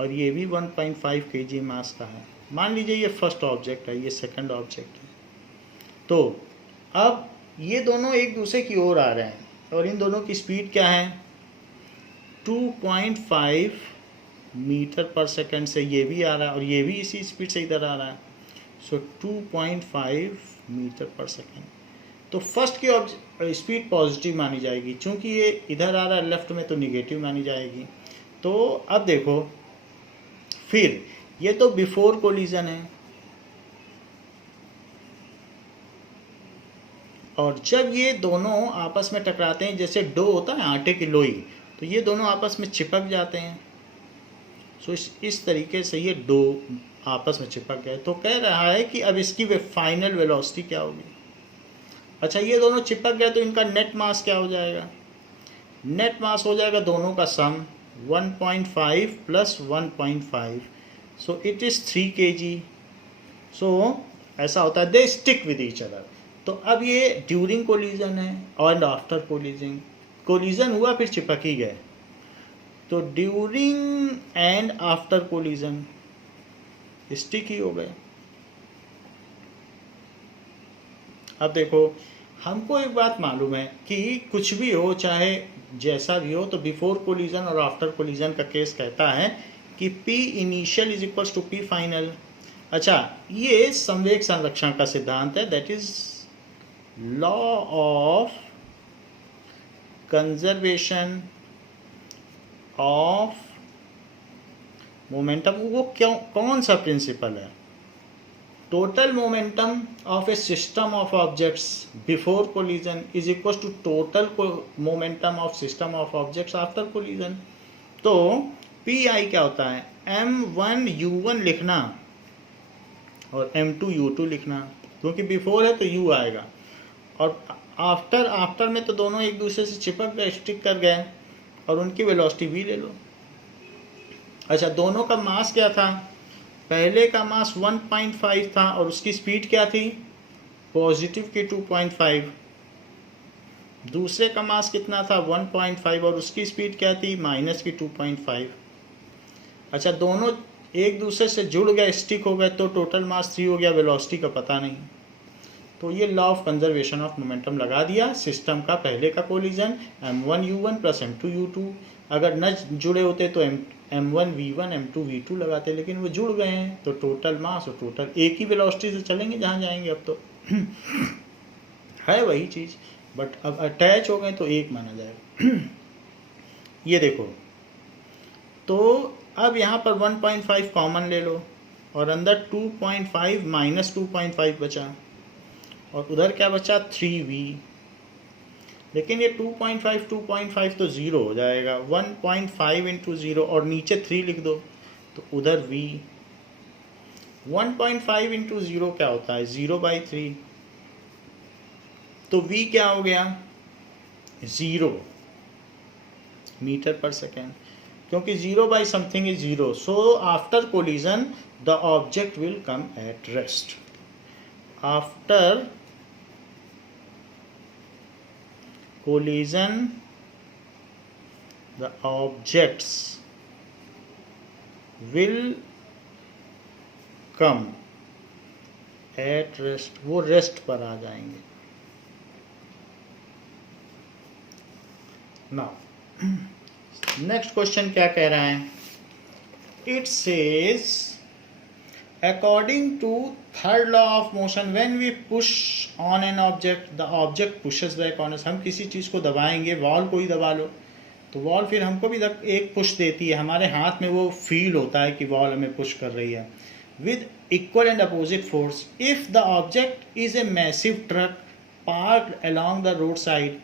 और ये भी 1.5 kg मास का है. मान लीजिए ये फर्स्ट ऑब्जेक्ट है, ये सेकंड ऑब्जेक्ट है. तो अब ये दोनों एक दूसरे की ओर आ रहे हैं और इन दोनों की स्पीड क्या है, 2.5 मीटर पर सेकंड से ये भी आ रहा है और ये भी इसी स्पीड से इधर आ रहा है. सो 2.5 मीटर पर सेकंड. तो फर्स्ट की स्पीड पॉजिटिव मानी जाएगी, चूंकि ये इधर आ रहा है लेफ्ट में तो निगेटिव मानी जाएगी. तो अब देखो, फिर ये तो बिफोर कोलिजन है और जब ये दोनों आपस में टकराते हैं, जैसे डो होता है आटे की लोई, तो ये दोनों आपस में चिपक जाते हैं. सो इस तरीके से ये डो आपस में चिपक गए. तो कह रहा है कि अब इसकी फाइनल वेलोसिटी क्या होगी. अच्छा, ये दोनों चिपक गए तो इनका नेट मास क्या हो जाएगा. नेट मास हो जाएगा दोनों का सम 1.5 plus 1.5. So it is 3 kg. सो ऐसा होता है, they stick with each other. तो अब ये ड्यूरिंग कोलिजन है और आफ्टर कोलिजन. कोलिजन हुआ फिर चिपक ही गए. तो during and after collision stick ही हो गए. अब देखो, हमको एक बात मालूम है कि कुछ भी हो, चाहे जैसा भी हो, तो बिफोर कोलिजन और आफ्टर कोलिजन का केस कहता है कि P initial is equals to P final. अच्छा, ये संवेग संरक्षण का सिद्धांत है, that is law of conservation of momentum. वो क्यों, कौन सा प्रिंसिपल है. Total momentum of a system of objects before collision is equal to total momentum of system of objects after collision. तो पी आई क्या होता है, m1u1 लिखना और m2u2 लिखना, क्योंकि बिफोर है तो u आएगा, और आफ्टर में तो दोनों एक दूसरे से चिपक गए, स्टिक कर गए, और उनकी वेलोसिटी भी ले लो. अच्छा, दोनों का मास क्या था, पहले का मास 1.5 था और उसकी स्पीड क्या थी, पॉजिटिव की 2.5. दूसरे का मास कितना था, 1.5, और उसकी स्पीड क्या थी, माइनस की 2.5. अच्छा, दोनों एक दूसरे से जुड़ गए, स्टिक हो गए, तो टोटल मास 3 हो गया, वेलोसिटी का पता नहीं. तो ये law of conservation of momentum लगा दिया. सिस्टम का पहले का कोलिजन m1u1 प्लस m2u2. अगर न जुड़े होते तो m1v1 m2v2 लगाते, लेकिन वो जुड़ गए हैं तो टोटल मास और टोटल एक ही वेलोसिटी से चलेंगे जहाँ जाएंगे. अब तो है वही चीज़ बट अब अटैच हो गए तो एक माना जाएगा। ये देखो, तो अब यहाँ पर 1.5 कॉमन ले लो और अंदर 2.5 माइनस 2.5 बचा और उधर क्या बचा 3v। लेकिन ये 2.5 तो ज़ीरो हो जाएगा, 1.5 इंटू ज़ीरो और नीचे 3 लिख दो तो उधर v। 1.5 इंटू ज़ीरो क्या होता है 0/3, तो v क्या हो गया 0 मीटर पर सेकेंड, क्योंकि 0 by something is 0। So after collision the object will come at rest. After collision the objects will come at rest, वो रेस्ट पर आ जाएंगे। नाउ नेक्स्ट क्वेश्चन क्या कह रहा है, it says according to third law of motion when we push on an object the object pushes back on us। हम किसी चीज़ को दबाएंगे, वॉल को ही दबा लो तो वॉल फिर हमको भी एक पुश देती है, हमारे हाथ में वो फील होता है कि वॉल हमें पुश कर रही है with equal and opposite force। if the object is a massive truck parked along the roadside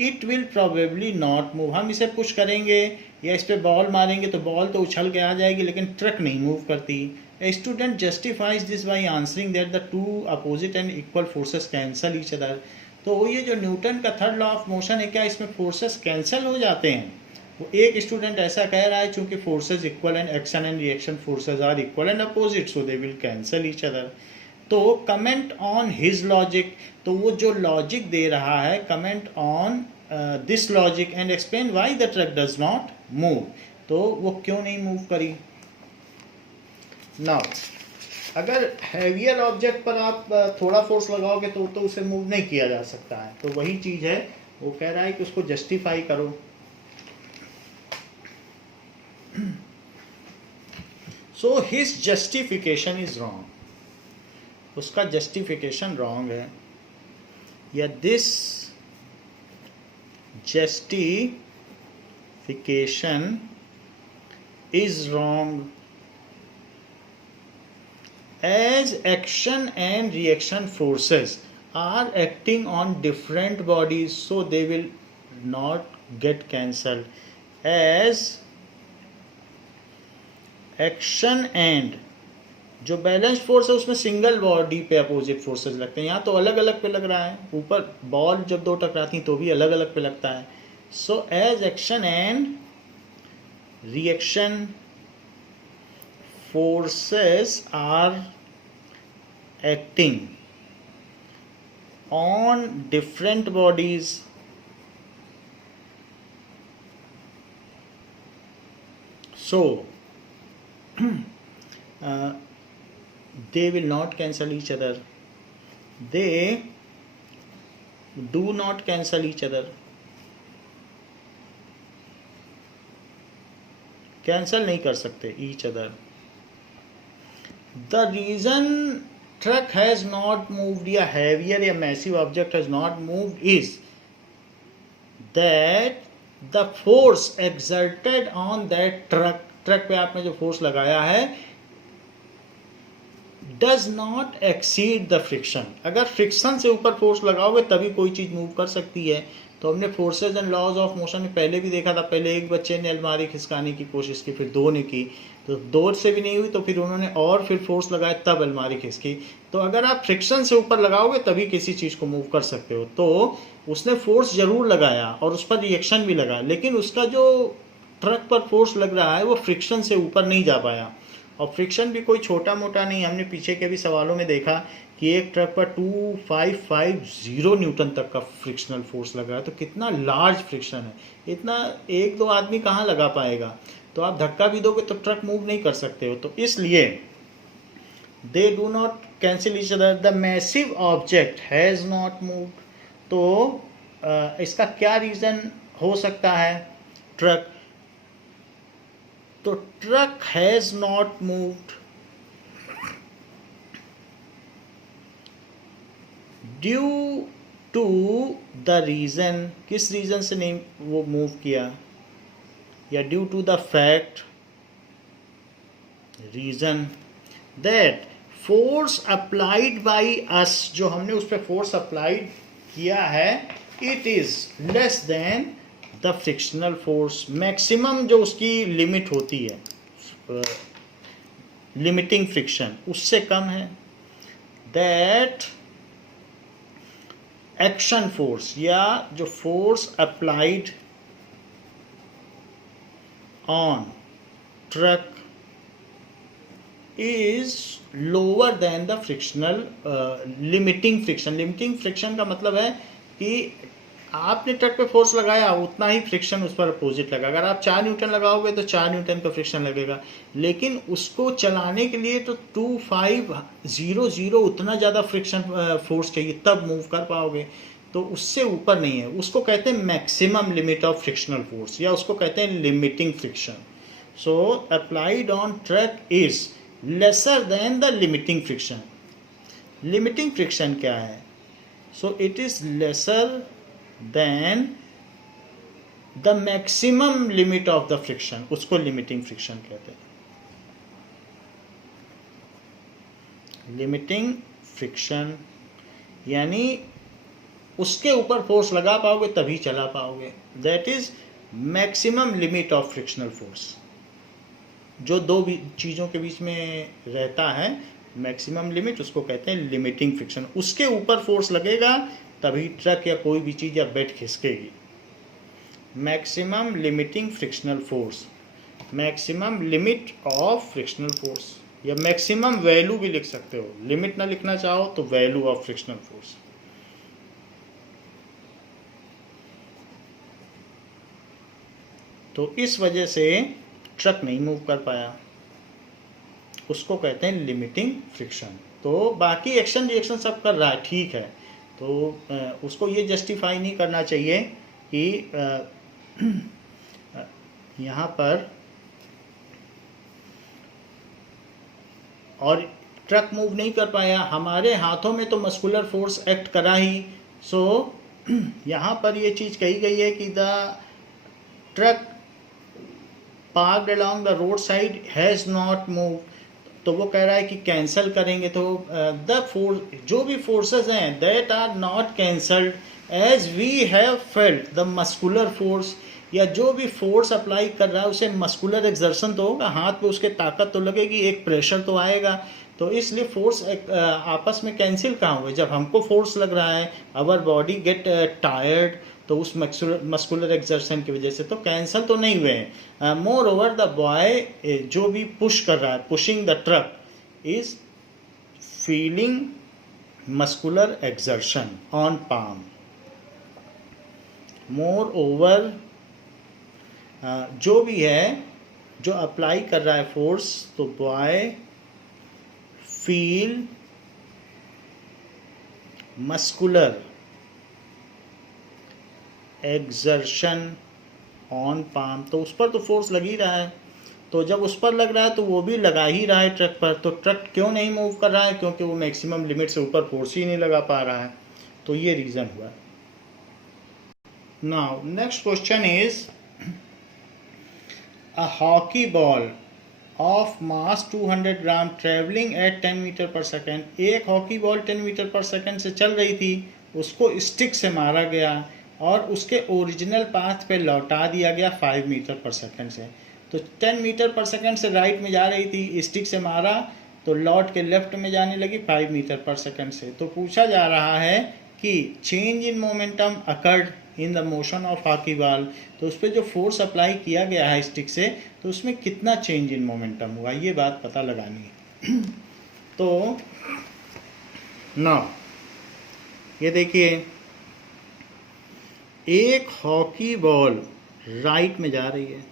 it will probably not move। हम इसे पुश करेंगे या इस पर बॉल मारेंगे तो बॉल तो उछल के आ जाएगी लेकिन ट्रक नहीं मूव करती। A student justifies this by answering that the two opposite and equal forces cancel each other। तो ये जो न्यूटन का थर्ड लॉ ऑफ मोशन है, क्या इसमें फोर्सेस कैंसिल हो जाते हैं? वो एक स्टूडेंट ऐसा कह रहा है चूंकि forces equal and action and reaction forces are equal and opposite so they will cancel each other. तो कमेंट ऑन हिज लॉजिक, तो वो जो लॉजिक दे रहा है, comment on this logic and explain why the truck does not move. तो वो क्यों नहीं मूव करी? नाउ अगर हैवियर ऑब्जेक्ट पर आप थोड़ा फोर्स लगाओगे तो उसे मूव नहीं किया जा सकता है। तो वही चीज़ है, वो कह रहा है कि उसको जस्टिफाई करो। So his justification is wrong, उसका जस्टिफिकेशन रॉन्ग है, या this justification is wrong as action and reaction forces are acting on different bodies so they will not get cancelled। as action and जो balance force है उसमें single body पे opposite forces लगते हैं, यहाँ तो अलग अलग पे लग रहा है। ऊपर बॉल जब दो टकराती तो भी अलग अलग पे लगता है। So as action and reaction forces are acting on different bodies so they will not cancel each other, they do not cancel each other, cancel नहीं कर सकते each other। The reason truck has not moved या heavier या massive object has not moved is that the force exerted on that truck पे आपने जो force लगाया है does not exceed the friction। अगर फ्रिक्शन से ऊपर फोर्स लगाओगे तभी कोई चीज़ मूव कर सकती है। तो हमने forces and laws of motion में पहले भी देखा था, पहले एक बच्चे ने अलमारी खिसकाने की कोशिश की, फिर दो ने की, तो दो से भी नहीं हुई तो फिर उन्होंने और फिर फोर्स लगाया तब अलमारी खिसकी। तो अगर आप फ्रिक्शन से ऊपर लगाओगे तभी किसी चीज़ को मूव कर सकते हो। तो उसने फोर्स ज़रूर लगाया और उस पर रिएक्शन भी लगा, लेकिन उसका जो ट्रक पर फोर्स लग रहा है वो फ्रिक्शन से ऊपर नहीं जा पाया। और फ्रिक्शन भी कोई छोटा मोटा नहीं, हमने पीछे के भी सवालों में देखा कि एक ट्रक पर 2550 न्यूटन तक का फ्रिक्शनल फोर्स लगा है। तो कितना लार्ज फ्रिक्शन है, इतना एक दो आदमी कहाँ लगा पाएगा। तो आप धक्का भी दोगे तो ट्रक मूव नहीं कर सकते हो। तो इसलिए they do not cancel each other, the massive object has not moved. तो इसका क्या रीज़न हो सकता है? ट्रक, तो truck has not moved due to the reason, किस रीज़न से नहीं वो मूव किया, या due to the fact, reason that force applied by us, जो हमने उस पर फोर्स अप्लाइड किया है, it is less than the frictional force, maximum जो उसकी लिमिट होती है, लिमिटिंग फ्रिक्शन उससे कम है। दैट एक्शन फोर्स, या जो force applied on truck is lower than the frictional limiting friction. Limiting friction का मतलब है कि आपने ट्रक पे फोर्स लगाया, उतना ही फ्रिक्शन उस पर अपोजिट लगा। अगर आप 4 न्यूटन लगाओगे तो 4 न्यूटन का फ्रिक्शन लगेगा, लेकिन उसको चलाने के लिए तो 2500 उतना ज़्यादा फ्रिक्शन फोर्स चाहिए, तब मूव कर पाओगे। तो उससे ऊपर नहीं है, उसको कहते हैं maximum limit of frictional force, या उसको कहते हैं limiting friction. So applied on truck is lesser than the limiting friction. Limiting friction क्या है? So it is lesser than the maximum limit of the friction, उसको लिमिटिंग फ्रिक्शन कहते हैं। Limiting friction यानी उसके ऊपर फोर्स लगा पाओगे तभी चला पाओगे। That is maximum limit of frictional force, जो दो चीज़ों के बीच में रहता है, मैक्सिमम लिमिट, उसको कहते हैं लिमिटिंग फ्रिक्शन। उसके ऊपर फोर्स लगेगा तभी ट्रक या कोई भी चीज़ या बेड खिसकेगी। Maximum limiting frictional force, maximum limit of frictional force, या मैक्सिमम वैल्यू भी लिख सकते हो। लिमिट ना लिखना चाहो तो वैल्यू ऑफ फ्रिक्शनल फोर्स। तो इस वजह से ट्रक नहीं मूव कर पाया, उसको कहते हैं लिमिटिंग फ्रिक्शन। तो बाकी एक्शन रिएक्शन सब कर रहा है, ठीक है, तो उसको ये जस्टिफाई नहीं करना चाहिए कि यहाँ पर और ट्रक मूव नहीं कर पाया, हमारे हाथों में तो मस्कुलर फोर्स एक्ट करा ही। सो यहाँ पर ये चीज़ कही गई है कि the truck parked along the road side has not move, तो वो कह रहा है कि कैंसिल करेंगे तो द फोर्स, जो भी फोर्सेस हैं that are not cancelled as we have felt the muscular force, या जो भी फोर्स अप्लाई कर रहा है उसे मस्कुलर एक्सर्शन तो होगा, हाथ पे उसके ताकत तो लगेगी, एक प्रेशर तो आएगा। तो इसलिए फोर्स आपस में कैंसिल कहाँ हुए? जब हमको फोर्स लग रहा है, आवर बॉडी गेट टायर्ड, तो उस मस्कुलर एक्सर्शन की वजह से तो कैंसिल तो नहीं हुए हैं। मोर ओवर द बॉय जो भी पुश कर रहा है, pushing the truck, is feeling muscular exertion on palm. More over जो भी है, जो अप्लाई कर रहा है फोर्स, तो boy feel muscular exertion on palm, तो उस पर तो फोर्स लग ही रहा है। तो जब उस पर लग रहा है तो वो भी लगा ही रहा है ट्रक पर, तो ट्रक क्यों नहीं मूव कर रहा है? क्योंकि वो मैक्सिमम लिमिट से ऊपर फोर्स ही नहीं लगा पा रहा है। तो ये रीज़न हुआ। Now next question is a hockey ball of mass 200 gram traveling at 10 metre per second. एक hockey ball 10 metre per second से चल रही थी, उसको स्टिक से मारा गया और उसके ओरिजिनल पाथ पे लौटा दिया गया 5 मीटर पर सेकेंड से। तो 10 मीटर पर सेकेंड से राइट में जा रही थी, स्टिक से मारा तो लौट के लेफ्ट में जाने लगी 5 मीटर पर सेकेंड से। तो पूछा जा रहा है कि change in momentum occurred in the motion of hockey ball, तो उस पर जो फोर्स अप्लाई किया गया है स्टिक से, तो उसमें कितना चेंज इन मोमेंटम हुआ, ये बात पता लगानी है। तो नाउ ये देखिए, एक हॉकी बॉल राइट में जा रही है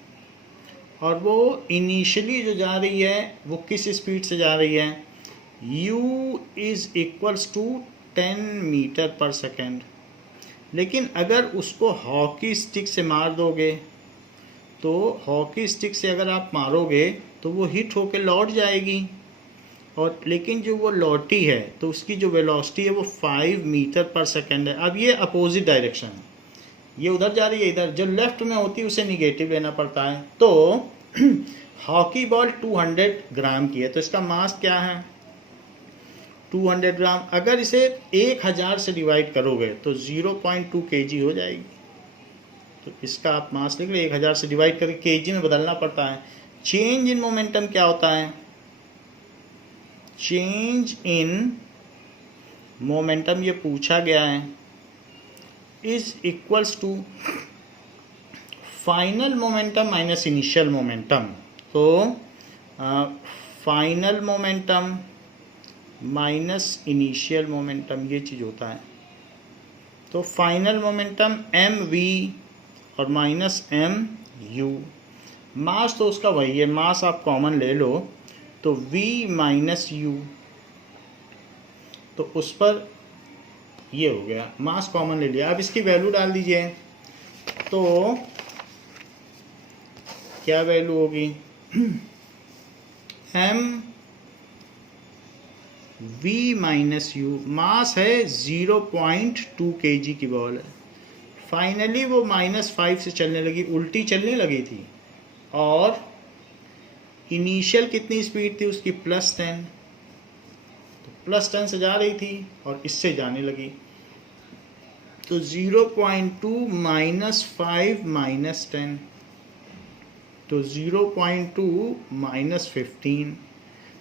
और वो इनिशियली जो जा रही है वो किस स्पीड से जा रही है? u is equals to 10 metre per second. लेकिन अगर उसको हॉकी स्टिक से मार दोगे, तो हॉकी स्टिक से अगर आप मारोगे तो वो हिट होके लौट जाएगी। और लेकिन जो वो लौटी है तो उसकी जो वेलोसिटी है वो 5 मीटर पर सेकेंड है। अब ये अपोजिट डायरेक्शन है, ये उधर जा रही है इधर, जो लेफ्ट में होती है उसे निगेटिव लेना पड़ता है। तो हॉकी बॉल 200 ग्राम की है, तो इसका मास क्या है 200 ग्राम। अगर इसे 1000 से डिवाइड करोगे तो 0.2 kg हो जाएगी। तो इसका आप मास लिख लो, 1000 से डिवाइड करके केजी में बदलना पड़ता है। चेंज इन मोमेंटम क्या होता है, चेंज इन मोमेंटम ये पूछा गया है, is equals to final momentum minus initial momentum. तो final momentum minus initial momentum ये चीज़ होता है। तो फाइनल मोमेंटम एम वी और माइनस एम यू। मास तो उसका वही है, मास आप कॉमन ले लो तो v माइनस यू, तो उस पर ये हो गया, मास कॉमन ले लिया। अब इसकी वैल्यू डाल दीजिए, तो क्या वैल्यू होगी m v माइनस यू। मास है 0.2 kg की बॉल है। फाइनली वो -5 से चलने लगी, उल्टी चलने लगी थी, और इनिशियल कितनी स्पीड थी उसकी +10, तो +10 से जा रही थी और इससे जाने लगी। तो 0.2 माइनस 5 माइनस 10, तो 0.2 माइनस 15,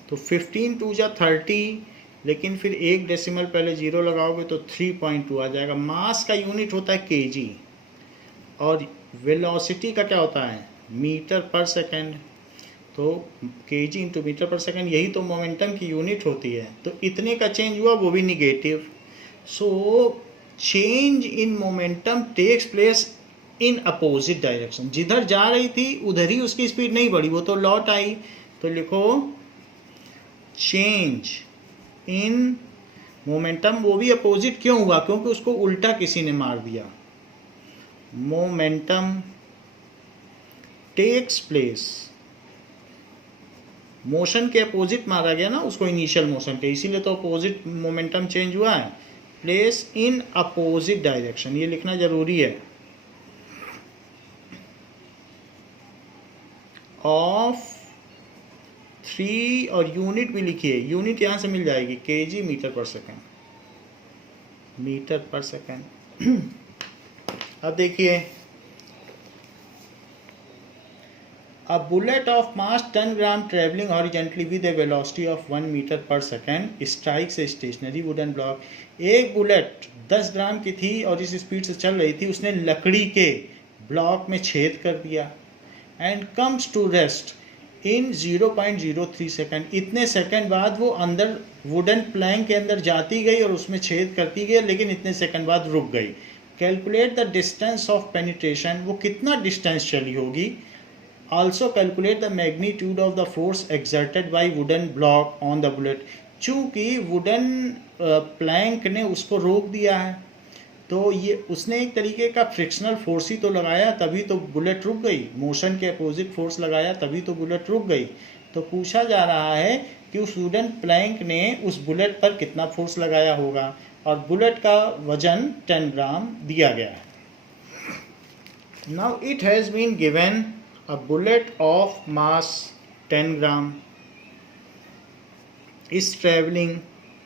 तो 15 2 जा 30, लेकिन फिर एक डेसिमल पहले 0 लगाओगे तो 3.2 आ जाएगा। मास का यूनिट होता है केजी और वेलोसिटी का क्या होता है मीटर पर सेकेंड। तो KG into metre per second, यही तो मोमेंटम की यूनिट होती है। तो इतने का चेंज हुआ, वो भी negative. So change in momentum takes place in opposite direction. जिधर जा रही थी उधर ही उसकी स्पीड नहीं बढ़ी, वो तो लौट आई। तो लिखो चेंज इन मोमेंटम, वो भी अपोजिट क्यों हुआ, क्योंकि उसको उल्टा किसी ने मार दिया। मोमेंटम टेक्स प्लेस, मोशन के अपोजिट मारा गया ना उसको इनिशियल मोशन के, इसीलिए तो अपोजिट मोमेंटम चेंज हुआ है। प्लेस इन अपोजिट डायरेक्शन, ये लिखना जरूरी है। ऑफ 3, और यूनिट भी लिखिए, यूनिट यहाँ से मिल जाएगी kg metre per second, metre per second. अब देखिए, a bullet of mass 10 gram travelling horizontally with a velocity of 1 metre per second strikes a stationary wooden block. एक बुलेट 10 ग्राम की थी और इस स्पीड से चल रही थी, उसने लकड़ी के ब्लॉक में छेद कर दिया and comes to rest in 0.03 second. इतने सेकंड बाद वो अंदर वुडन प्लैंक के अंदर जाती गई और उसमें छेद करती गई, लेकिन इतने सेकंड बाद रुक गई। Calculate the distance of penetration, वो कितना डिस्टेंस चली होगी। Also calculate the magnitude of the force exerted by wooden block on the bullet. चूँकि वुडन प्लैंक ने उसको रोक दिया है, तो ये उसने एक तरीके का फ्रिक्शनल फोर्स ही तो लगाया, तभी तो बुलेट रुक गई। मोशन के अपोजिट फोर्स लगाया तभी तो बुलेट रुक गई। तो पूछा जा रहा है कि उस वुडन प्लैंक ने उस बुलेट पर कितना फोर्स लगाया होगा, और बुलेट का वजन 10 ग्राम दिया गया है। Now it has been given a bullet of mass 10 gram is travelling,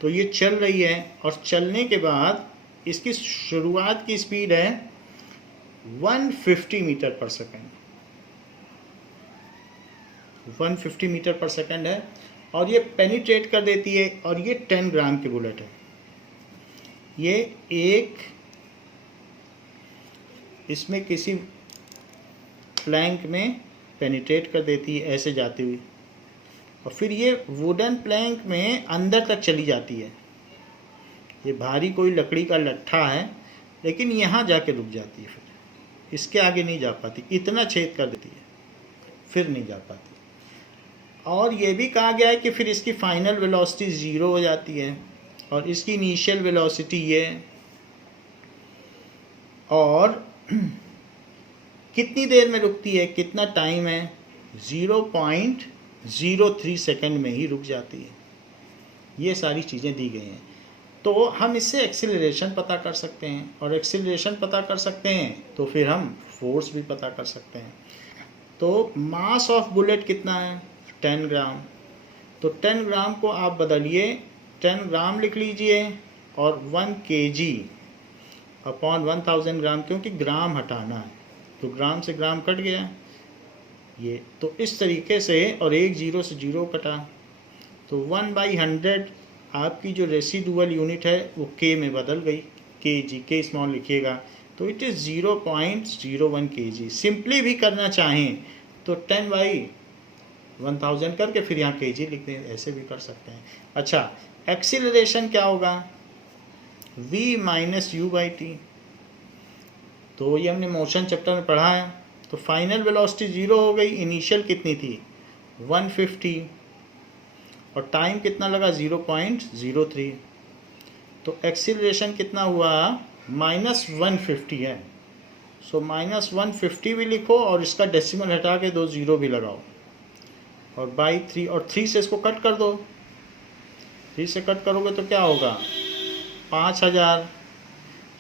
तो ये चल रही है और चलने के बाद इसकी शुरुआत की स्पीड है 150 metre per second, 150 metre per second है, और ये पेनिट्रेट कर देती है, और ये 10 ग्राम की बुलेट है। ये एक इसमें किसी प्लैंक में पेनिट्रेट कर देती है ऐसे जाती हुई, और फिर ये वुडन प्लैंक में अंदर तक चली जाती है। ये भारी कोई लकड़ी का लट्ठा है, लेकिन यहाँ जाके रुक जाती है, फिर इसके आगे नहीं जा पाती, इतना छेद कर देती है, फिर नहीं जा पाती। और ये भी कहा गया है कि फिर इसकी फाइनल वेलोसिटी 0 हो जाती है, और इसकी इनिशियल वेलोसिटी ये, और कितनी देर में रुकती है, कितना टाइम है, 0.03 सेकेंड में ही रुक जाती है। ये सारी चीज़ें दी गई हैं। तो हम इससे एक्सीलरेशन पता कर सकते हैं, और एक्सीलरेशन पता कर सकते हैं तो फिर हम फोर्स भी पता कर सकते हैं। तो मास ऑफ बुलेट कितना है? 10 ग्राम। तो 10 ग्राम को आप बदलिए, 10 ग्राम लिख लीजिए, और 1 kg अपॉन 1000 ग्राम, क्योंकि ग्राम हटाना है तो ग्राम से ग्राम कट गया ये, तो इस तरीके से, और एक जीरो से जीरो कटा, तो 1/100 आपकी जो रेसिडुअल यूनिट है वो के में बदल गई, kg, के स्मॉल लिखिएगा, तो इट इज़ 0.01 kg। सिंपली भी करना चाहें तो 10/1000 करके फिर यहाँ kg लिख दें, ऐसे भी कर सकते हैं। अच्छा, एक्सीलरेशन क्या होगा? v - u/t। तो ये हमने मोशन चैप्टर में पढ़ा है। तो फाइनल वेलोसिटी 0 हो गई, इनिशियल कितनी थी? 150, और टाइम कितना लगा? 0.03। तो एक्सीलरेशन कितना हुआ? -150 है। सो -150 भी लिखो, और इसका डेसिमल हटा के 2 जीरो भी लगाओ, और बाई 3, और 3 से इसको कट कर दो। 3 से कट करोगे तो क्या होगा? 5000।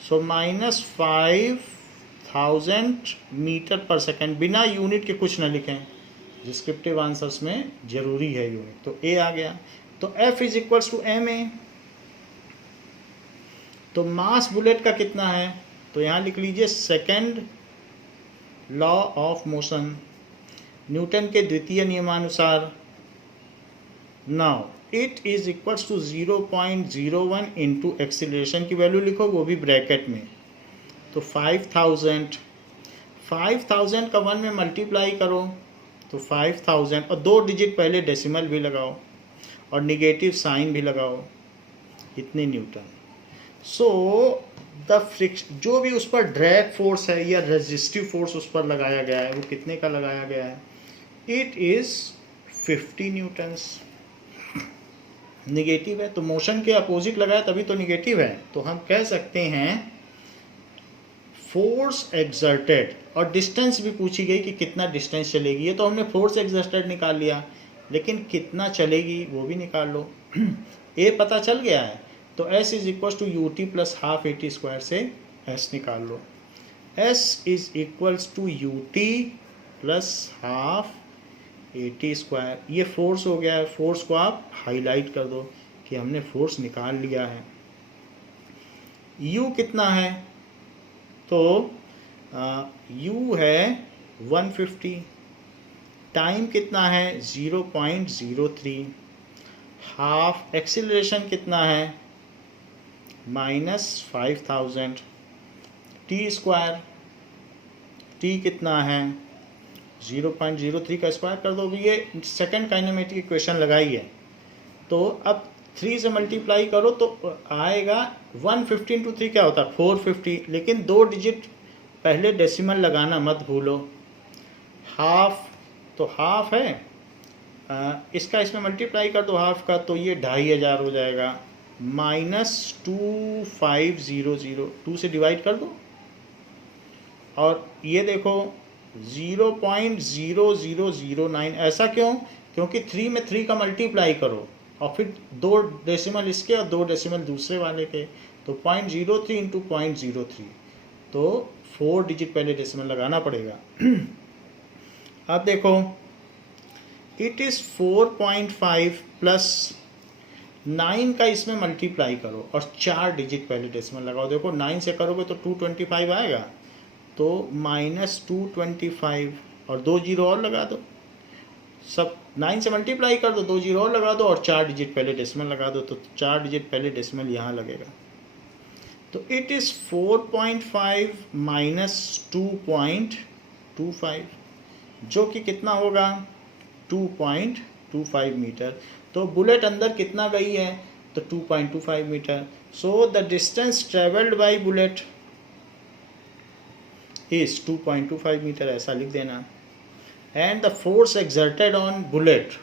सो -5000 मीटर पर सेकेंड। बिना यूनिट के कुछ ना लिखें, डिस्क्रिप्टिव आंसर्स में जरूरी है यूनिट। तो ए आ गया। तो F = ma। तो मास बुलेट का कितना है? तो यहाँ लिख लीजिए second law of motion, Newton के द्वितीय नियमानुसार। Now it is equals to 0.01 into acceleration की वैल्यू लिखो, वो भी ब्रैकेट में। तो 5000 का 1 में मल्टीप्लाई करो तो 5000, और 2 डिजिट पहले डेसिमल भी लगाओ और निगेटिव साइन भी लगाओ, इतने न्यूटन। सो द फ्रिक्शन, जो भी उस पर ड्रैग फोर्स है या रेजिस्टिव फोर्स उस पर लगाया गया है, वो कितने का लगाया गया है? It is 50 Newton's. निगेटिव है तो मोशन के अपोजिट लगाया तभी तो निगेटिव है। तो हम कह सकते हैं फोर्स एक्सर्टेड, और डिस्टेंस भी पूछी गई कि कितना डिस्टेंस चलेगी। ये तो हमने फोर्स एक्सर्टेड निकाल लिया, लेकिन कितना चलेगी वो भी निकाल लो। ए पता चल गया है, तो S = ut + ½ AT² से S निकाल लो। S = ut + ½ AT²। ये फोर्स हो गया है। फोर्स को आप हाईलाइट कर दो कि हमने फोर्स निकाल लिया है। U कितना है? तो U है 150। टाइम कितना है? 0.03। हाफ एक्सीलरेशन कितना है? -5000। t², t कितना है? 0.03 का स्क्वायर कर दो। ये सेकंड काइनेमेटिक इक्वेशन लगाई है। तो अब 3 से मल्टीप्लाई करो तो आएगा 150 × 3 क्या होता है? 450। लेकिन 2 डिजिट पहले डेसिमल लगाना मत भूलो। हाफ, तो हाफ है, इसका इसमें मल्टीप्लाई कर दो हाफ का, तो ये 2500 हो जाएगा। -2500, 2 से डिवाइड कर दो, और ये देखो 0.0009। ऐसा क्यों? क्योंकि 3 में 3 का मल्टीप्लाई करो, और फिर 2 डेसिमल इसके और 2 डेसिमल दूसरे वाले के, तो 0.03 × 0.03, तो 4 डिजिट पहले डेसिमल लगाना पड़ेगा। अब देखो, इट इज़ 4.5 + 9 का इसमें मल्टीप्लाई करो, और 4 डिजिट पहले डेसिमल लगाओ। देखो 9 से करोगे तो 225 आएगा, तो -225, और 2 जीरो और लगा दो। सब 9 से मल्टीप्लाई कर दो, 2 जीरो और लगा दो, और 4 डिजिट पहले डेसिमल लगा दो, तो 4 डिजिट पहले डेसिमल यहाँ लगेगा। तो इट इज़ 4.5 - 2.25, जो कि कितना होगा? 2.25 मीटर। तो बुलेट अंदर कितना गई है? तो 2.25 metre. So the distance travelled by bullet is 2.25 metre, ऐसा लिख देना। And the force exerted on bullet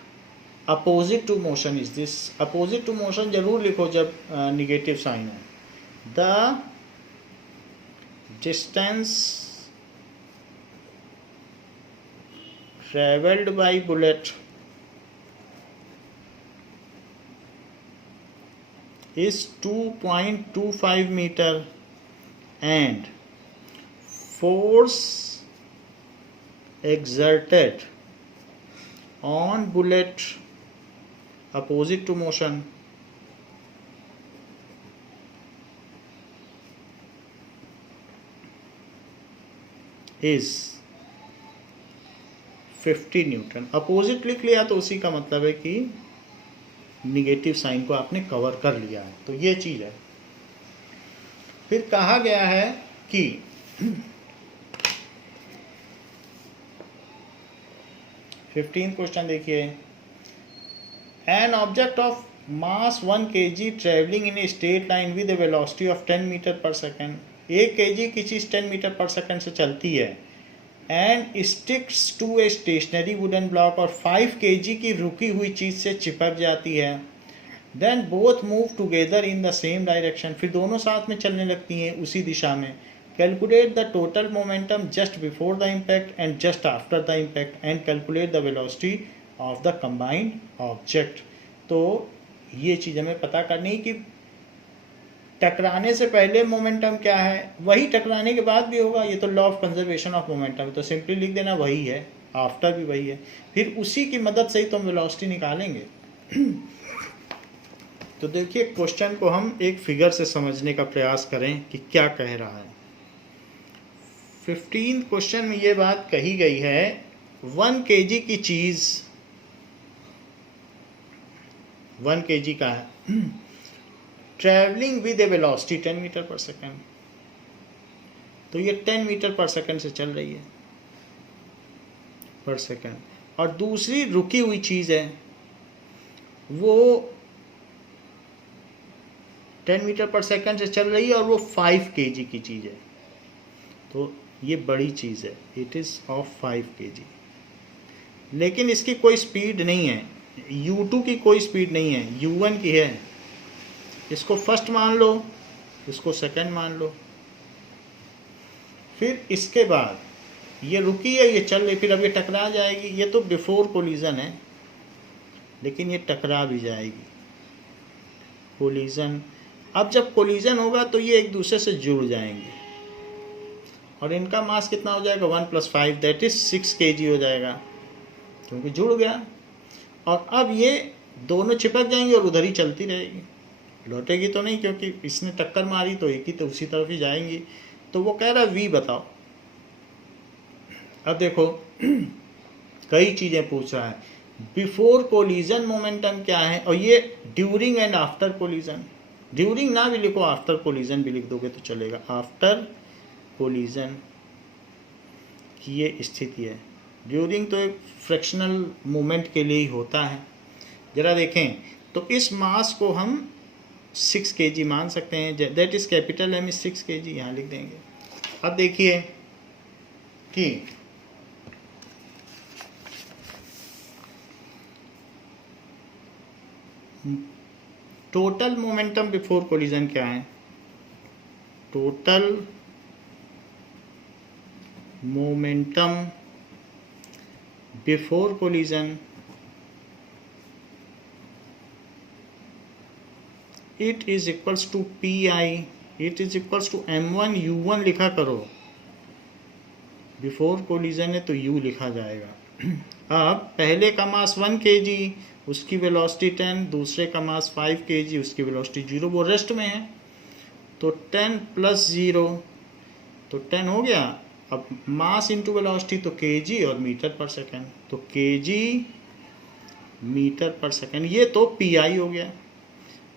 opposite to motion is this. Opposite to motion जरूर लिखो जब निगेटिव साइन है। The distance travelled by bullet is 2.25 meter and force exerted on bullet opposite to motion is 50 Newton. Opposite लिख लिया तो उसी का मतलब है कि निगेटिव साइन को आपने कवर कर लिया है, तो ये चीज है। फिर कहा गया है कि 15th क्वेश्चन देखिए, an object of mass 1 kg travelling in a straight line with a velocity of 10 metre per second. 1 kg की चीज 10 मीटर पर सेकेंड से चलती है and sticks to a stationary wooden block, और 5 kg की रुकी हुई चीज से चिपक जाती है। Then both move together in the same direction, फिर दोनों साथ में चलने लगती हैं उसी दिशा में। Calculate the total momentum just before the impact and just after the impact and calculate the velocity of the combined object. तो ये चीज़ हमें पता करनी कि टकराने से पहले मोमेंटम क्या है, वही टकराने के बाद भी होगा। ये तो law of conservation of momentum, तो सिंपली लिख देना वही है, आफ्टर भी वही है, फिर उसी की मदद से ही तो हम वेलोसिटी निकालेंगे। तो देखिए क्वेश्चन को हम एक फिगर से समझने का प्रयास करें कि क्या कह रहा है। 15th क्वेश्चन में ये बात कही गई है, 1 kg की चीज 1 kg का है, travelling with a velocity 10 metre per second, तो ये 10 मीटर पर सेकेंड से चल रही है पर सेकेंड, और दूसरी रुकी हुई चीज है वो 10 मीटर पर सेकेंड से चल रही है और वो 5 kg की चीज है, तो ये बड़ी चीज है, इट इज ऑफ 5 kg। लेकिन इसकी कोई स्पीड नहीं है, u2 की कोई स्पीड नहीं है, u1 की है। इसको फर्स्ट मान लो, इसको सेकंड मान लो। फिर इसके बाद ये रुकी है, ये चल रही, फिर अब ये टकरा जाएगी। ये तो बिफोर कोलिजन है, लेकिन ये टकरा भी जाएगी। कोलिजन, अब जब कोलिजन होगा तो ये एक दूसरे से जुड़ जाएंगे और इनका मास कितना हो जाएगा, 1 + 5 दैट इज 6 kg हो जाएगा, क्योंकि जुड़ गया। और अब ये दोनों चिपक जाएंगे और उधर ही चलती रहेगी, लौटेगी तो नहीं, क्योंकि इसने टक्कर मारी तो एक ही तो उसी तरफ ही जाएंगी। तो वो कह रहा है v बताओ। अब देखो कई चीजें पूछ रहा है, बिफोर कोलिजन मोमेंटम क्या है, और ये during and after collision. During ना भी लिखो, आफ्टर कोलिजन भी लिख दोगे तो चलेगा। आफ्टर कोलिजन की ये स्थिति है। ड्यूरिंग तो एक फ्रैक्शनल मूवमेंट के लिए ही होता है। जरा देखें तो इस मास को हम 6 kg मान सकते हैं, that is capital M is 6 kg, यहाँ लिख देंगे। अब देखिए कि टोटल मोमेंटम बिफोर कोलिजन क्या है, total momentum before collision it is equals to PI, it is equals to M1 U1 लिखा करो। बिफोर कोलिजन है तो U लिखा जाएगा। अब पहले का मास 1 kg, उसकी वेलोसिटी 10, दूसरे का मास 5 kg, उसकी वेलोसिटी 0, वो रेस्ट में है, तो 10 + 0 तो 10 हो गया। अब मास इंटू वेलोसिटी तो kg और मीटर पर सेकेंड, तो kg मीटर पर सेकेंड, ये तो PI हो गया।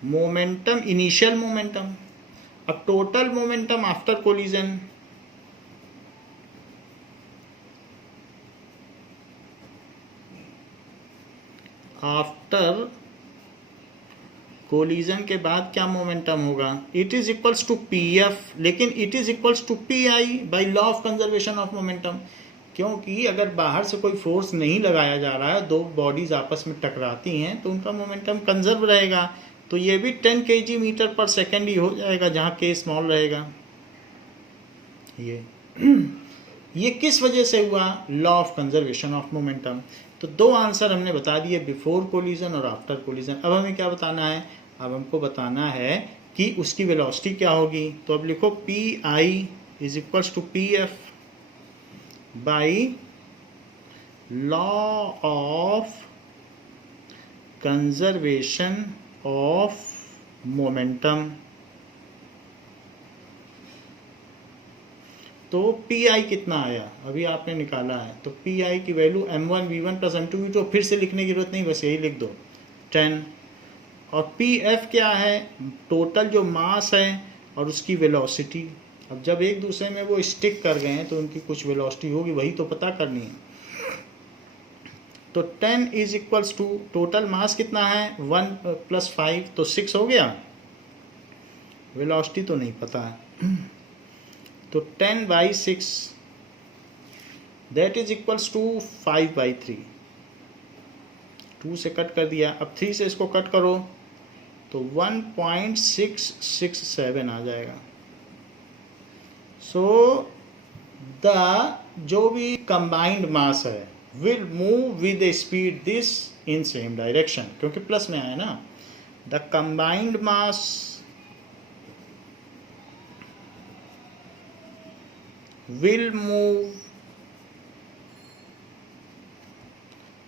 Momentum, initial momentum. अब total momentum after collision, after collision के बाद क्या मोमेंटम होगा, it is equals to PF, लेकिन it is equals to PI by law of conservation of momentum, क्योंकि अगर बाहर से कोई फोर्स नहीं लगाया जा रहा है, दो बॉडीज आपस में टकराती हैं तो उनका मोमेंटम कंजर्व रहेगा। तो ये भी 10 kg मीटर पर सेकेंड ही हो जाएगा, जहाँ k स्मॉल रहेगा। ये किस वजह से हुआ, law of conservation of momentum. तो दो आंसर हमने बता दिए, बिफोर कोलिजन और आफ्टर कोलिजन। अब हमें क्या बताना है, अब हमको बताना है कि उसकी वेलोसिटी क्या होगी। तो अब लिखो P I is equals to P F by law of conservation of momentum. तो पी आई कितना आया अभी आपने निकाला है, तो पी आई की value m1 v1 plus m2 v2, फिर से लिखने की जरूरत नहीं, बस यही लिख दो 10। और पी एफ क्या है, टोटल जो मास है और उसकी वेलोसिटी। अब जब एक दूसरे में वो स्टिक कर गए हैं तो उनकी कुछ वेलोसिटी होगी, वही तो पता करनी है। तो 10 is equals to total mass कितना है 1 प्लस 5 तो 6 हो गया, वेलोसिटी तो नहीं पता है। तो 10 by 6 that is equals to 5 by 3, 2 से कट कर दिया। अब 3 से इसको कट करो तो 1.667 आ जाएगा। सो द जो भी कंबाइंड मास है will move with the speed this in same direction, क्योंकि प्लस में आया ना। The combined mass will move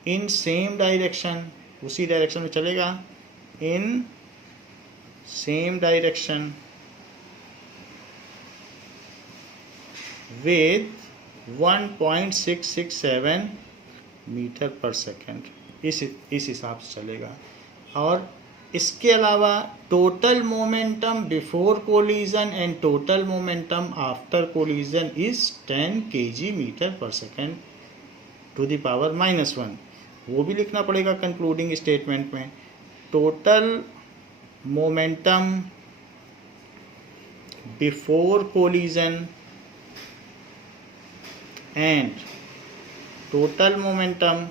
in same direction, उसी डायरेक्शन में चलेगा, in same direction with 1.667 metre per second, इस हिसाब से चलेगा। और इसके अलावा total momentum before collision and total momentum after collision is 10 kg metre per second to the power -1, वो भी लिखना पड़ेगा कंक्लूडिंग स्टेटमेंट में। Total momentum before collision and total momentum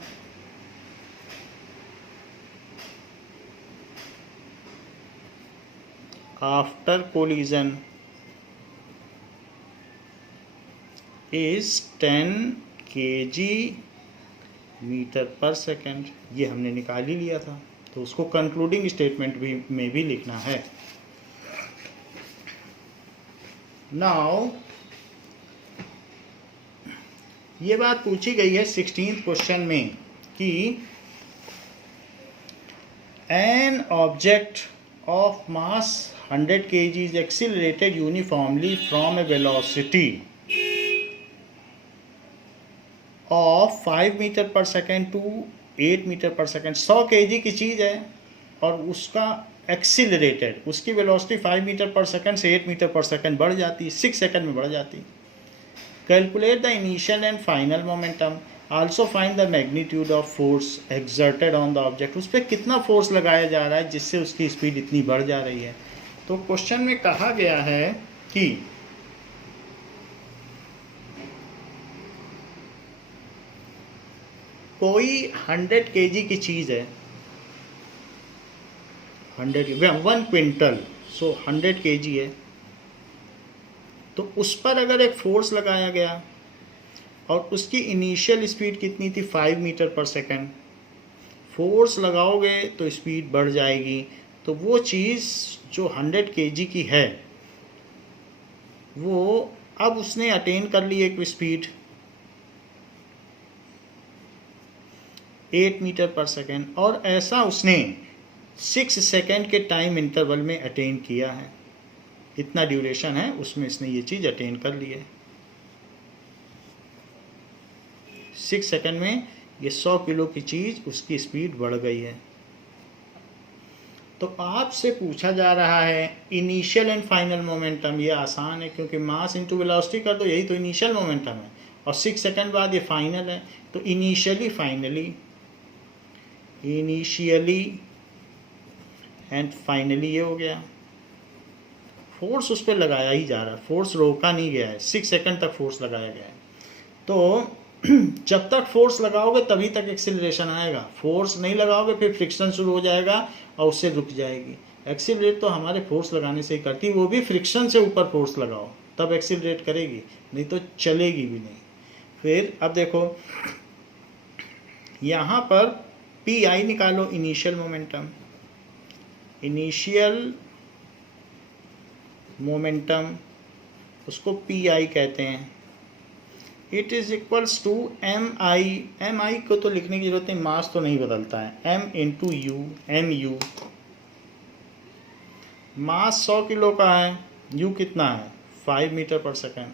after collision is 10 kg metre per second. ये हमने निकाल ही लिया था, तो उसको कंक्लूडिंग स्टेटमेंट भी में भी लिखना है। नाउ ये बात पूछी गई है 16th क्वेश्चन में कि an object of mass 100 kg is accelerated uniformly from a velocity of 5 meter per second to 8 meter per second। 100 kg की चीज़ है और उसका एक्सिलरेटेड, उसकी वेलोसिटी 5 मीटर पर सेकंड से 8 मीटर पर सेकंड बढ़ जाती, 6 सेकंड में बढ़ जाती। Calculate the initial and final momentum, also find the magnitude of force exerted on the object. उस पर कितना फोर्स लगाया जा रहा है जिससे उसकी स्पीड इतनी बढ़ जा रही है। तो क्वेश्चन में कहा गया है कि कोई 100 kg की चीज़ है, 1 क्विंटल, सो 100 kg है, तो उस पर अगर एक फोर्स लगाया गया और उसकी इनिशियल स्पीड कितनी थी 5 मीटर पर सेकंड, फोर्स लगाओगे तो स्पीड बढ़ जाएगी। तो वो चीज़ जो 100 kg की है वो अब उसने अटेन कर ली एक स्पीड 8 मीटर पर सेकंड, और ऐसा उसने 6 सेकंड के टाइम इंटरवल में अटेन किया है। इतना ड्यूरेशन है उसमें इसने ये चीज़ अटेन कर ली है। 6 सेकंड में ये 100 किलो की चीज़ उसकी स्पीड बढ़ गई है। तो आपसे पूछा जा रहा है इनिशियल एंड फाइनल मोमेंटम। ये आसान है क्योंकि मास इंटू वेलोसिटी कर दो, यही तो इनिशियल मोमेंटम है, और 6 सेकंड बाद ये फाइनल है। तो initially finally, initially and finally ये हो गया। फोर्स उस पर लगाया ही जा रहा है, फोर्स रोका नहीं गया है, 6 सेकंड तक फोर्स लगाया गया है। तो जब तक फोर्स लगाओगे तभी तक एक्सीलरेशन आएगा, फोर्स नहीं लगाओगे फिर फ्रिक्शन शुरू हो जाएगा और उससे रुक जाएगी। एक्सीलरेट तो हमारे फोर्स लगाने से ही करती है, वो भी फ्रिक्शन से ऊपर फोर्स लगाओ तब एक्सीलरेट करेगी, नहीं तो चलेगी भी नहीं। फिर अब देखो यहाँ पर पी आई निकालो, इनिशियल मोमेंटम। इनिशियल मोमेंटम, उसको पी आई कहते हैं, it is equals to M I. M I को तो लिखने की जरूरत नहीं, मास तो नहीं बदलता है, M into u, M you. Mass 100 kilo का है, यू कितना है 5 मीटर पर सेकेंड,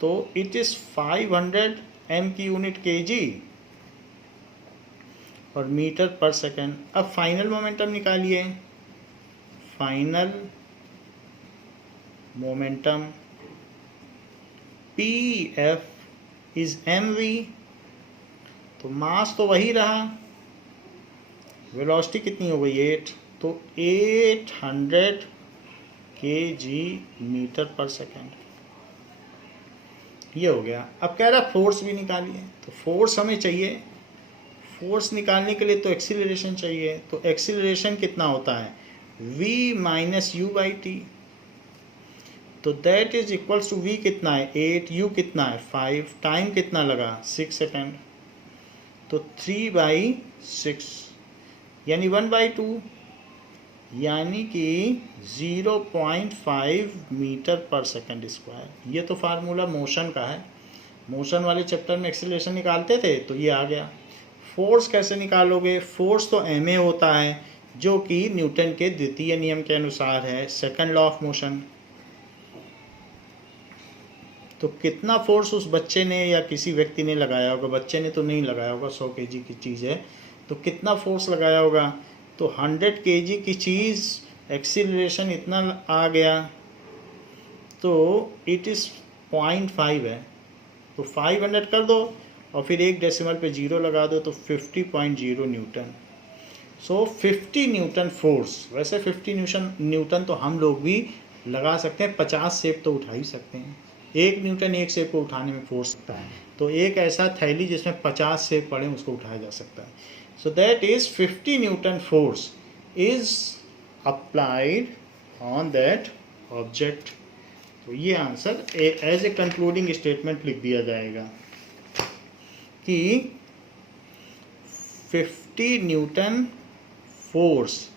तो इट इज 500 एम की यूनिट केजी और मीटर पर सेकेंड। अब फाइनल मोमेंटम निकालिए, final momentum P F is M V, तो मास तो वही रहा, वेलोसिटी कितनी हो गई 8, तो 800 kg मीटर पर सेकेंड, ये हो गया। अब कह रहा फोर्स भी निकालिए, तो फोर्स हमें चाहिए, फोर्स निकालने के लिए तो एक्सीलरेशन चाहिए, तो एक्सीलरेशन कितना होता है v minus u by t, तो that is equals to v कितना है 8, u कितना है 5, टाइम कितना लगा 6 सेकेंड, तो 3/6 यानी 1/2, यानी कि 0.5 मीटर पर सेकेंड स्क्वायर। ये तो फार्मूला मोशन का है, मोशन वाले चैप्टर में एक्सीलरेशन निकालते थे, तो ये आ गया। फोर्स कैसे निकालोगे, फोर्स तो ma होता है, जो कि न्यूटन के द्वितीय नियम के अनुसार है, सेकंड लॉ ऑफ मोशन। तो कितना फोर्स उस बच्चे ने या किसी व्यक्ति ने लगाया होगा, बच्चे ने तो नहीं लगाया होगा, 100 kg की चीज़ है, तो कितना फोर्स लगाया होगा, तो 100 kg की चीज़ एक्सीलरेशन इतना आ गया, तो इट इज़ 0.5 है, तो 500 कर दो और फिर एक डेसिमल पे 0 लगा दो, तो 50.0 न्यूटन। सो 50 न्यूटन फोर्स। वैसे 50 न्यूटन तो हम लोग भी लगा सकते हैं, 50 सेब तो उठा ही सकते हैं, 1 न्यूटन एक सेब को उठाने में फोर्स लगता है, तो एक ऐसा थैली जिसमें 50 सेब पड़े उसको उठाया जा सकता है। So that is 50 newton force is applied on that object. तो ये answer as a concluding statement लिख दिया जाएगा कि 50 newton force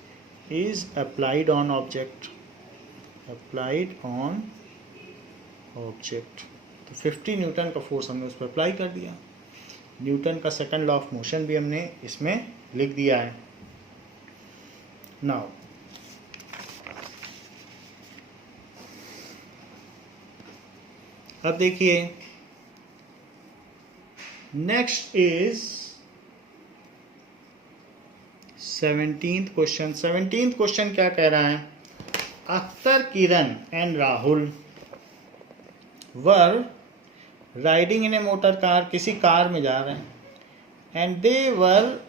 is applied on object, applied on object. तो 50 न्यूटन का फोर्स हमने उस पर अप्लाई कर दिया। न्यूटन का सेकंड लॉ ऑफ मोशन भी हमने इसमें लिख दिया है। नाउ अब देखिए, next is 17th question. 17th question क्या कह रहा है, Akhtar, Kiran and Rahul were riding in a motor car, किसी कार में जा रहे हैं, and they were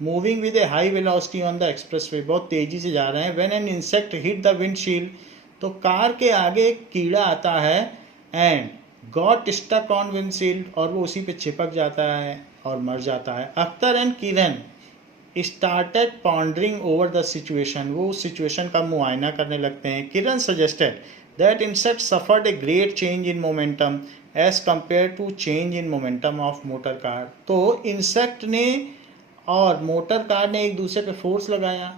moving with a high velocity on the expressway, बहुत तेजी से जा रहे हैं। When an insect hit the windshield, तो कार के आगे एक कीड़ा आता है, and got stuck on windshield, और वो उसी पे चिपक जाता है और मर जाता है। Akhtar and Kiran started pondering over the situation, वो उस सिचुएशन का मुआयना करने लगते हैं। किरण suggested that insect suffered a great change in momentum as compared to change in momentum of motor car। तो इंसेक्ट ने और मोटर कार ने एक दूसरे पे फोर्स लगाया,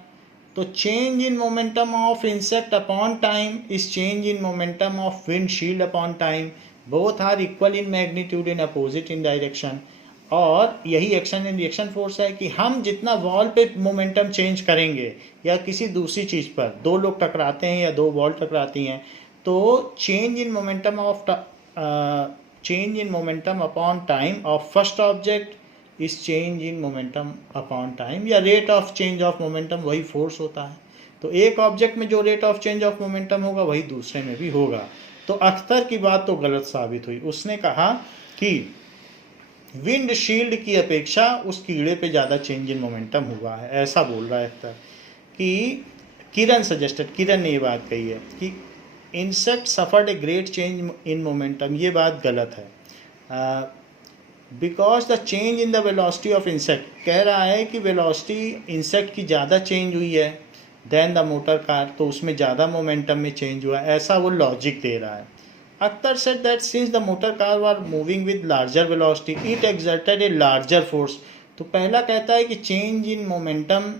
तो change in momentum of insect upon time is change in momentum of windshield upon time, both are equal in magnitude in opposite in direction. और यही एक्शन एंड रिएक्शन फोर्स है कि हम जितना वॉल पे मोमेंटम चेंज करेंगे या किसी दूसरी चीज़ पर, दो लोग टकराते हैं या दो वॉल टकराती हैं, तो change in momentum upon time of first object is change in momentum upon time, या rate of change of momentum वही फोर्स होता है। तो एक ऑब्जेक्ट में जो rate of change of momentum होगा वही दूसरे में भी होगा। तो अख्तर की बात तो गलत साबित हुई, उसने कहा कि विंड शील्ड की अपेक्षा उस कीड़े पे ज़्यादा चेंज इन मोमेंटम हुआ है, ऐसा बोल रहा है अख्तर। कि किरण सजेस्टेड, किरण ने ये बात कही है कि insect suffered a great change in momentum, ये बात गलत है। Because the change in the velocity of insect, कह रहा है कि वेलोसिटी इंसेक्ट की ज़्यादा चेंज हुई है देन द मोटर कार, तो उसमें ज़्यादा मोमेंटम में चेंज हुआ, ऐसा वो लॉजिक दे रहा है। Akhtar said that since the motor car were moving with larger velocity it exerted a larger force. तो पहला कहता है कि चेंज इन मोमेंटम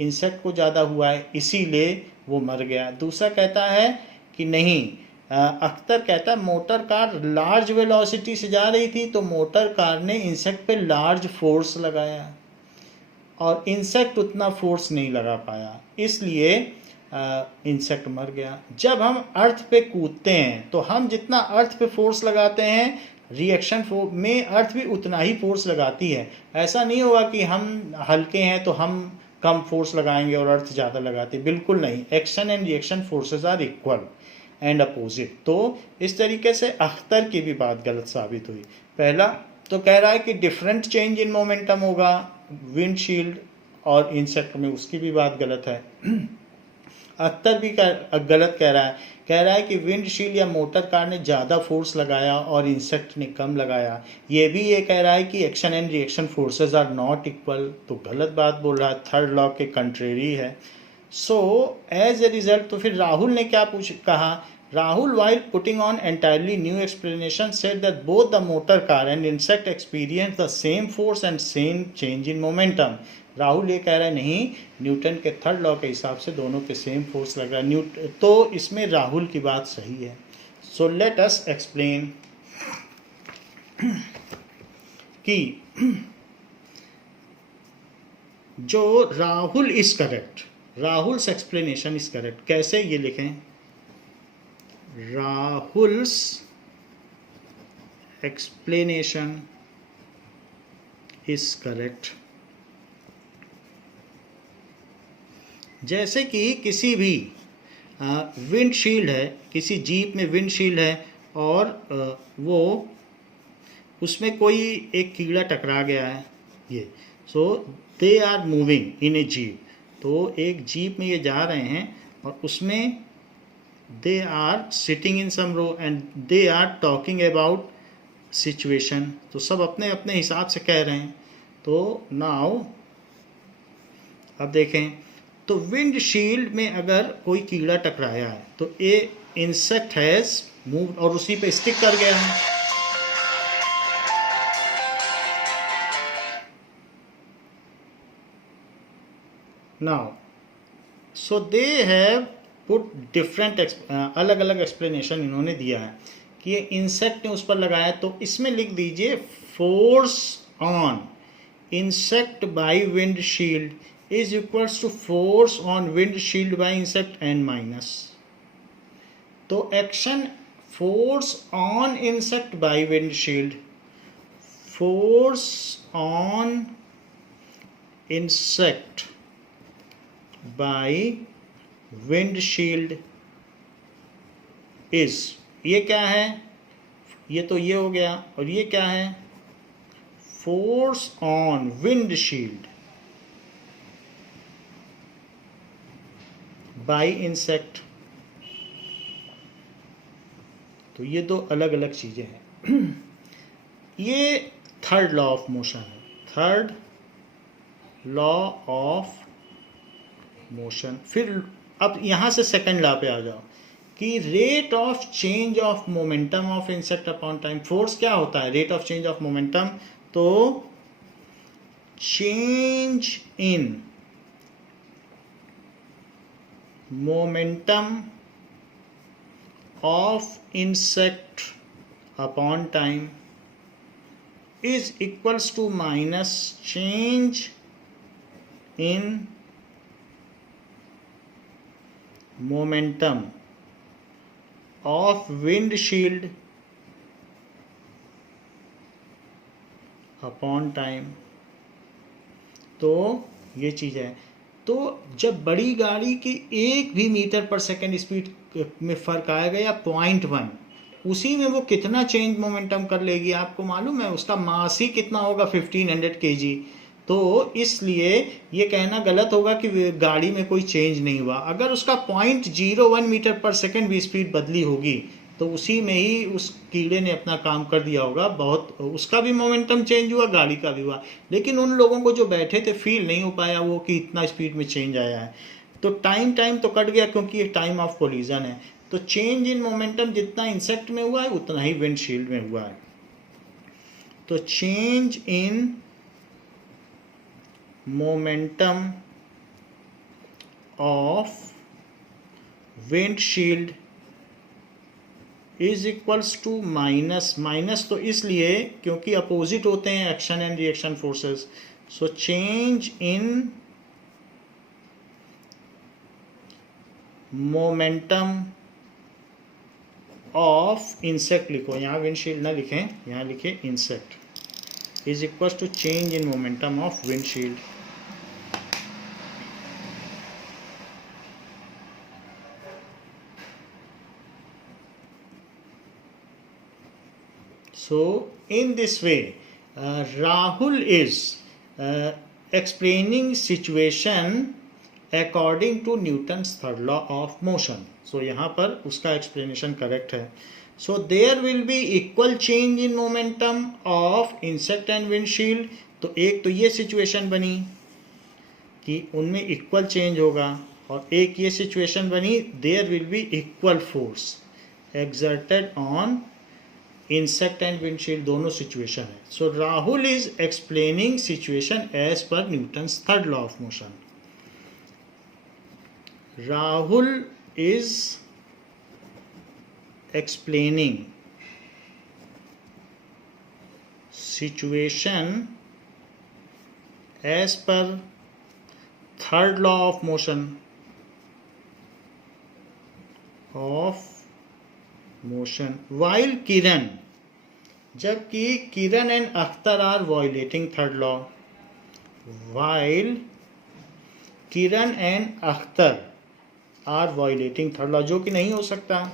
इंसेक्ट को ज़्यादा हुआ है इसीलिए वो मर गया। दूसरा कहता है कि नहीं, अख्तर कहता है मोटर कार लार्ज वेलोसिटी से जा रही थी तो मोटर कार ने इंसेक्ट पे लार्ज फोर्स लगाया और इंसेक्ट उतना फोर्स नहीं लगा पाया, इसलिए इंसेक्ट मर गया। जब हम अर्थ पे कूदते हैं तो हम जितना अर्थ पे फोर्स लगाते हैं रिएक्शन फोर्स में अर्थ भी उतना ही फोर्स लगाती है। ऐसा नहीं होगा कि हम हल्के हैं तो हम कम फोर्स लगाएंगे और अर्थ ज़्यादा लगाती, बिल्कुल नहीं। Action and reaction forces are equal and opposite. तो इस तरीके से अख्तर की भी बात गलत साबित हुई। पहला तो कह रहा है कि डिफरेंट चेंज इन मोमेंटम होगा विंडशील्ड और इंसेक्ट में, उसकी भी बात गलत है। अख्तर भी गलत कह रहा है कि विंडशील्ड या मोटर कार ने ज़्यादा फोर्स लगाया और इंसेक्ट ने कम लगाया। ये भी ये कह रहा है कि action and reaction forces are not equal, तो गलत बात बोल रहा है, थर्ड लॉ के कंट्रेरी है। सो एज ए रिजल्ट, तो फिर राहुल ने क्या कहा, Rahul, while putting on entirely new explanation, said that both the motor car and insect experienced the same force and same change in momentum. Rahul ये कह रहा है नहीं, न्यूटन के थर्ड लॉ के हिसाब से दोनों पे सेम फोर्स लग रहा है, तो इसमें राहुल की बात सही है। सो लेट अस एक्सप्लेन कि जो Rahul is correct, Rahul's explanation is correct. कैसे, ये लिखें, Rahul's explanation is correct। जैसे कि किसी भी विंडशील्ड है, किसी जीप में विंडशील्ड है और वो उसमें कोई एक कीड़ा टकरा गया है, ये so they are moving in a jeep, तो एक जीप में ये जा रहे हैं और उसमें they are sitting in some row and they are talking about situation, तो सब अपने अपने हिसाब से कह रहे हैं। तो now अब देखें, तो विंडशील्ड में अगर कोई कीड़ा टकराया है तो ए इंसेक्ट हैज मूव्ड और उसी पे स्टिक कर गया है। now so they have put different अलग अलग एक्सप्लेनेशन इन्होंने दिया है कि ये इंसेक्ट ने उस पर लगाया, तो इसमें लिख दीजिए force on insect by windshield is equals to force on windshield by insect and minus. तो action force on insect by windshield, force on insect by windshield is, ये क्या है, ये तो ये हो गया, और ये क्या है, force on windshield by insect. तो ये दो अलग अलग चीजें हैं। ये थर्ड लॉ ऑफ मोशन है, थर्ड लॉ ऑफ मोशन। फिर अब यहाँ से सेकंड लॉ पे आ जाओ कि rate of change of momentum of insect upon time. Force क्या होता है, rate of change of momentum, तो change in momentum of insect upon time is equals to minus change in momentum of windshield upon time। तो ये चीज़ है। तो जब बड़ी गाड़ी की 1 भी मीटर पर सेकेंड स्पीड में फ़र्क आएगा या 0.1, उसी में वो कितना चेंज मोमेंटम कर लेगी, आपको मालूम है, उसका मास ही कितना होगा, 1500 kg। तो इसलिए ये कहना गलत होगा कि गाड़ी में कोई चेंज नहीं हुआ। अगर उसका 0.01 मीटर पर सेकेंड भी स्पीड बदली होगी तो उसी में ही उस कीड़े ने अपना काम कर दिया होगा, बहुत उसका भी मोमेंटम चेंज हुआ, गाड़ी का भी हुआ, लेकिन उन लोगों को जो बैठे थे फील नहीं हो पाया वो कि इतना स्पीड में चेंज आया है। तो टाइम तो कट गया क्योंकि ये टाइम ऑफ कोलिजन है। तो चेंज इन मोमेंटम जितना इंसेक्ट में हुआ है उतना ही विंडशील्ड में हुआ है। तो change in momentum of windshield is equals to minus, minus तो इसलिए क्योंकि अपोजिट होते हैं action and reaction forces. So change in momentum of insect लिखो, यहाँ विंडशील्ड ना लिखें, यहाँ लिखे insect is equals to change in momentum of windshield. So in this way, Rahul is explaining situation according to Newton's third law of motion. So यहाँ पर उसका explanation correct है. So there will be equal change in momentum of insect and windshield. तो एक तो ये situation बनी कि उनमें equal change होगा, और एक ये situation बनी there will be equal force exerted on insect and windshield, दोनों सिचुएशन है. So Rahul is explaining situation as per Newton's third law of motion. Rahul is explaining situation as per third law of motion while Kiran, जबकि Kiran and Akhtar are violating third law. while Kiran and Akhtar are violating third law, जो कि नहीं हो सकता.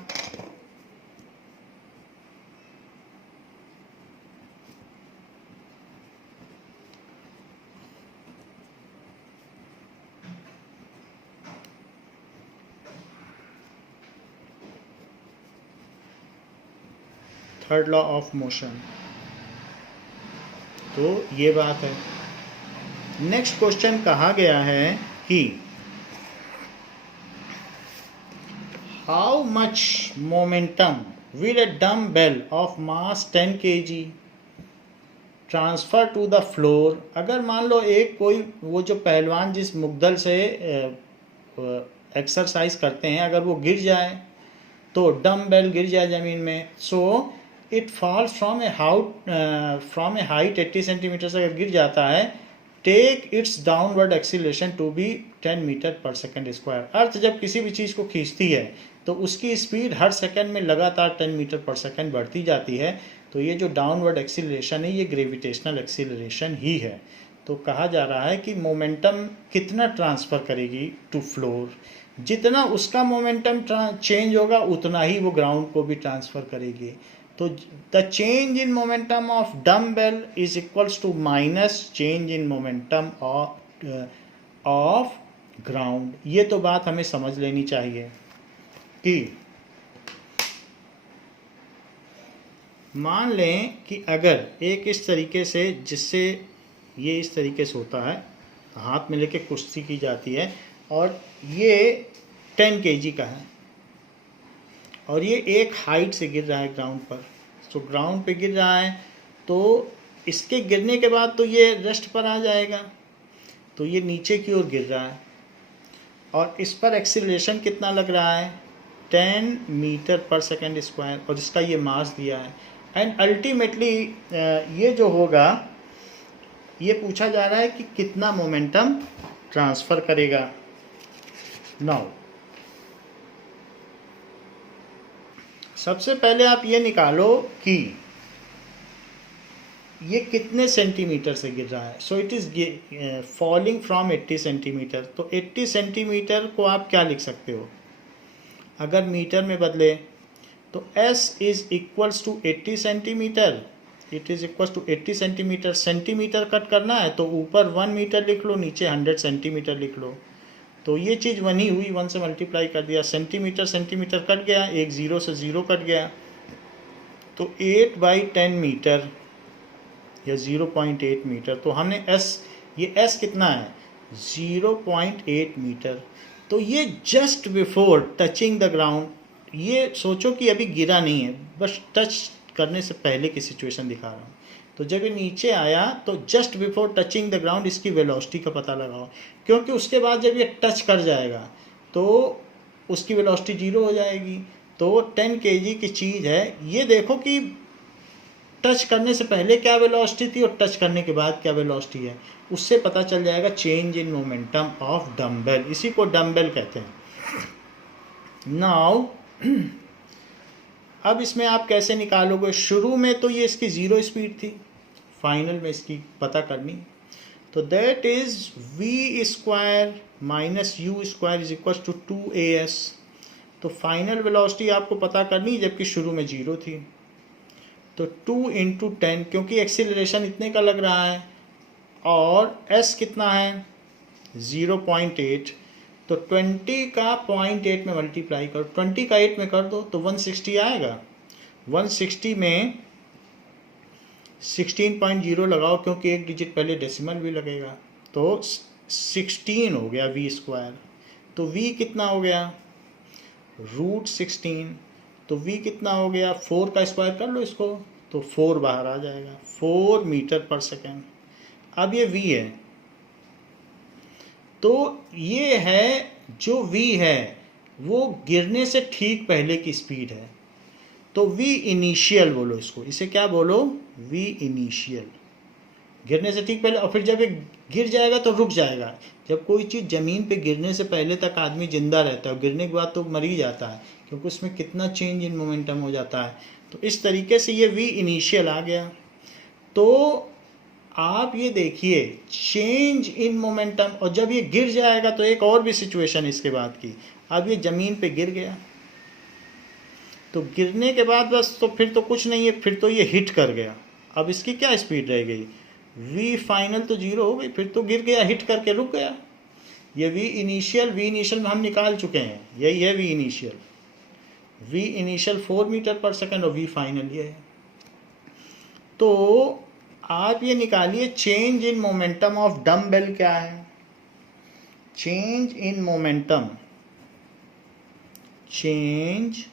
Third law of motion. तो ये बात है. नेक्स्ट क्वेश्चन कहा गया है कि how much momentum will a dumbbell of mass 10 kg transfer to the floor. अगर मान लो एक कोई वो जो पहलवान जिस मुग्दल से एक्सरसाइज करते हैं, अगर वो गिर जाए तो डम बेल गिर जाए ज़मीन में, so it falls from a height 80 centimetre से अगर गिर जाता है, take its downward acceleration to be 10 metre per second square. Earth जब किसी भी चीज़ को खींचती है तो उसकी स्पीड हर सेकंड में लगातार 10 मीटर पर सेकंड बढ़ती जाती है. तो ये जो डाउनवर्ड एक्सीलरेशन है ये ग्रेविटेशनल एक्सीलरेशन ही है. तो कहा जा रहा है कि मोमेंटम कितना ट्रांसफ़र करेगी टू फ्लोर, जितना उसका मोमेंटम चेंज होगा उतना ही वो ग्राउंड को भी ट्रांसफ़र करेगी. तो the change in momentum of dumbbell is equals to minus change in momentum of ground. ये तो बात हमें समझ लेनी चाहिए कि मान लें कि अगर एक इस तरीके से, जिससे ये इस तरीके से होता है, हाथ में लेके कुश्ती की जाती है, और ये 10 kg का है, और ये एक हाइट से गिर रहा है ग्राउंड पर. तो ग्राउंड पे गिर रहा है, तो इसके गिरने के बाद तो ये रेस्ट पर आ जाएगा, तो ये नीचे की ओर गिर रहा है, और इस पर एक्सीलरेशन कितना लग रहा है, 10 मीटर पर सेकेंड स्क्वायर, और इसका ये मास दिया है. एंड अल्टीमेटली ये जो होगा, ये पूछा जा रहा है कि कितना मोमेंटम ट्रांसफ़र करेगा. नाउ सबसे पहले आप ये निकालो कि ये कितने सेंटीमीटर से गिर रहा है. So it is falling from 80 centimetre. तो 80 सेंटीमीटर को आप क्या लिख सकते हो, अगर मीटर में बदले तो S is equals to 80 centimetre. It is equals to 80 centimetre. Centimetre cut करना है तो ऊपर 1 मीटर लिख लो, नीचे 100 सेंटीमीटर लिख लो. तो ये चीज़ 1 ही हुई, 1 से मल्टीप्लाई कर दिया. सेंटीमीटर सेंटीमीटर कट गया, एक ज़ीरो से ज़ीरो कट गया, तो 8/10 मीटर या 0.8 मीटर. तो हमने ये S कितना है, 0.8 मीटर. तो ये just before touching the ground, ये सोचो कि अभी गिरा नहीं है, बस टच करने से पहले की सिचुएशन दिखा रहा हूँ. तो जब ये नीचे आया तो just before touching the ground इसकी वेलोसिटी का पता लगाओ, क्योंकि उसके बाद जब ये टच कर जाएगा तो उसकी वेलोसिटी 0 हो जाएगी। तो 10 kg की चीज़ है, ये देखो कि टच करने से पहले क्या वेलोसिटी थी और टच करने के बाद क्या वेलोसिटी है, उससे पता चल जाएगा change in momentum of dumbbell. इसी को डम्बल कहते हैं। नाउ अब इसमें आप कैसे निकालोगे? शुरू में तो ये इसकी 0 स्पीड थी, फाइनल में इसकी पता करनी। तो that is v square minus u square is equal to 2as। तो फाइनल वेलोसिटी आपको पता करनी जबकि शुरू में 0 थी। तो 2 × 10, क्योंकि एक्सीलरेशन इतने का लग रहा है और s कितना है 0.8, तो 20 का 0.8 में मल्टीप्लाई करो, 20 का 8 में कर दो तो 160 आएगा। 160 में 16.0 लगाओ, क्योंकि एक डिजिट पहले डेसिमल भी लगेगा, तो 16 हो गया v स्क्वायर। तो v कितना हो गया √16। तो v कितना हो गया, 4 का स्क्वायर कर लो इसको, तो 4 बाहर आ जाएगा, 4 मीटर पर सेकेंड। अब ये v है, तो ये है जो v है वो गिरने से ठीक पहले की स्पीड है। तो v इनिशियल बोलो इसको, इसे क्या बोलो, v इनिशियल, गिरने से ठीक पहले। और फिर जब ये गिर जाएगा तो रुक जाएगा। जब कोई चीज़ ज़मीन पे गिरने से पहले तक आदमी जिंदा रहता है, गिरने के बाद तो मर ही जाता है, क्योंकि उसमें कितना चेंज इन मोमेंटम हो जाता है। तो इस तरीके से ये v इनिशियल आ गया। तो आप ये देखिए चेंज इन मोमेंटम, और जब ये गिर जाएगा तो एक और भी सिचुएशन इसके बाद की। अब ये ज़मीन पे गिर गया, तो गिरने के बाद बस तो फिर तो कुछ नहीं है, फिर तो ये हिट कर गया। अब इसकी क्या स्पीड रह गई, v फाइनल तो 0 हो गई, फिर तो गिर गया, हिट करके रुक गया। ये v इनिशियल में हम निकाल चुके हैं, यही है v initial 4 metre per second और v फाइनल ये है। तो आप ये निकालिए change in momentum of dumbbell क्या है। चेंज इन मोमेंटम, चेंज,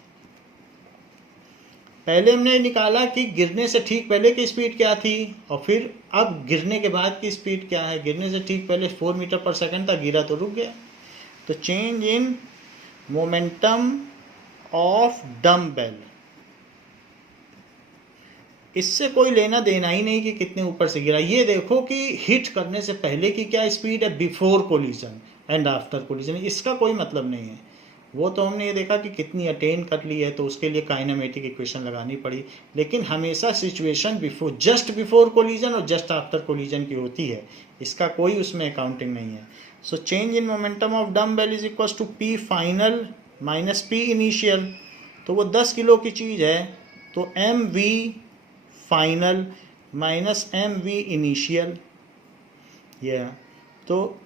पहले हमने निकाला कि गिरने से ठीक पहले की स्पीड क्या थी, और फिर अब गिरने के बाद की स्पीड क्या है। गिरने से ठीक पहले 4 मीटर पर सेकंड था, गिरा तो रुक गया। तो change in momentum of dumbbell, इससे कोई लेना देना ही नहीं कि कितने ऊपर से गिरा। ये देखो कि हिट करने से पहले की क्या स्पीड है, before collision and after collision, इसका कोई मतलब नहीं है। वो तो हमने ये देखा कि कितनी अटेन कर ली है, तो उसके लिए काइनेमेटिक इक्वेशन लगानी पड़ी। लेकिन हमेशा situation before, just before collision और जस्ट आफ्टर कोलिजन की होती है, इसका कोई उसमें अकाउंटिंग नहीं है। So change in momentum of dumbbell is equal to p final minus p initial. तो वो 10 किलो की चीज़ है, तो mv final minus mv initial, ये तो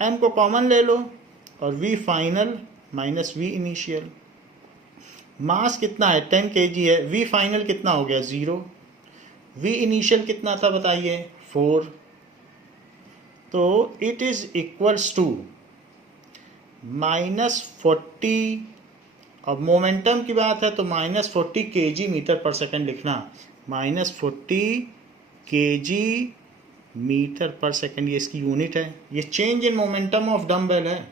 m को कॉमन ले लो और v final minus v initial. Mass कितना है 10 kg है, v फाइनल कितना हो गया 0, v इनिशियल कितना था बताइए 4। तो इट इज इक्वल्स टू -40, अब मोमेंटम की बात है तो -40 kg मीटर पर सेकंड लिखना, -40 kg मीटर पर सेकंड, ये इसकी यूनिट है। ये change in momentum of dumbbell है।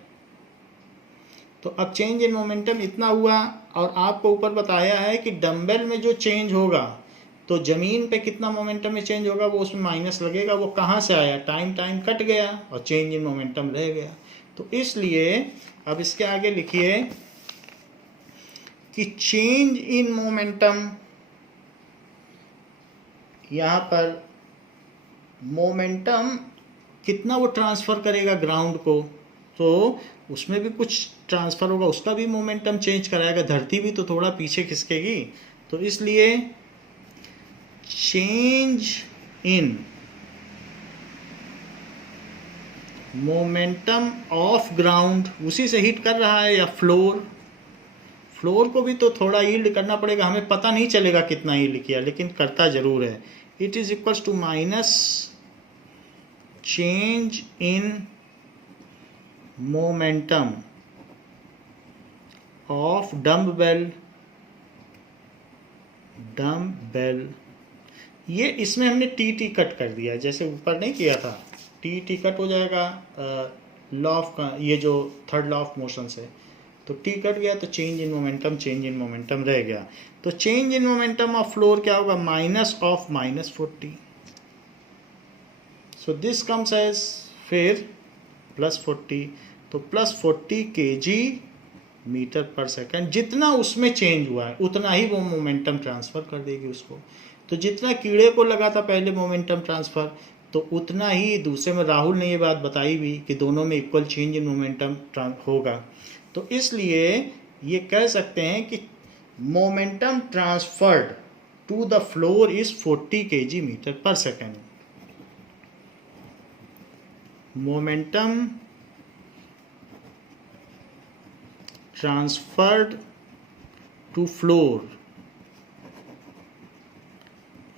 तो अब चेंज इन मोमेंटम इतना हुआ, और आपको ऊपर बताया है कि डम्बेल में जो चेंज होगा तो ज़मीन पे कितना मोमेंटम में चेंज होगा, वो उसमें माइनस लगेगा। वो कहाँ से आया, टाइम कट गया और चेंज इन मोमेंटम रह गया। तो इसलिए अब इसके आगे लिखिए कि चेंज इन मोमेंटम, यहाँ पर मोमेंटम कितना वो ट्रांसफ़र करेगा ग्राउंड को, तो उसमें भी कुछ ट्रांसफ़र होगा, उसका भी मोमेंटम चेंज कराएगा। धरती भी तो थोड़ा पीछे खिसकेगी। तो इसलिए change in momentum of ground, उसी से हिट कर रहा है, या फ्लोर को भी तो थोड़ा यील्ड करना पड़ेगा। हमें पता नहीं चलेगा कितना यील्ड किया, लेकिन करता ज़रूर है। It is equals to minus change in momentum of dumbbell ये इसमें हमने टी कट कर दिया, जैसे ऊपर नहीं किया था, टी कट हो जाएगा लॉ ऑफ का, ये जो थर्ड लॉ ऑफ मोशन है, तो टी कट गया तो चेंज इन मोमेंटम रह गया। तो change in momentum of floor क्या होगा, minus of -40। So this comes as फिर +40, तो +40 kg मीटर पर सेकंड। जितना उसमें चेंज हुआ है उतना ही वो मोमेंटम ट्रांसफ़र कर देगी उसको। तो जितना कीड़े को लगा था पहले मोमेंटम ट्रांसफ़र, तो उतना ही दूसरे में राहुल ने ये बात बताई भी कि दोनों में इक्वल चेंज इन मोमेंटम होगा। तो इसलिए ये कह सकते हैं कि momentum transferred to the floor is 40 kg metre per second. Momentum transferred to floor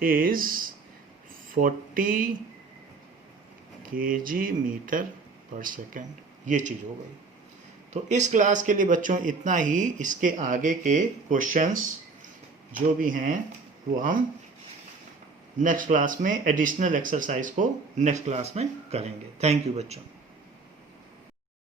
is 40 kg metre per second. ये चीज़ हो गई। तो इस क्लास के लिए बच्चों इतना ही। इसके आगे के क्वेश्चंस जो भी हैं वो हम नेक्स्ट क्लास में, एडिशनल एक्सरसाइज को नेक्स्ट क्लास में करेंगे। थैंक यू बच्चों।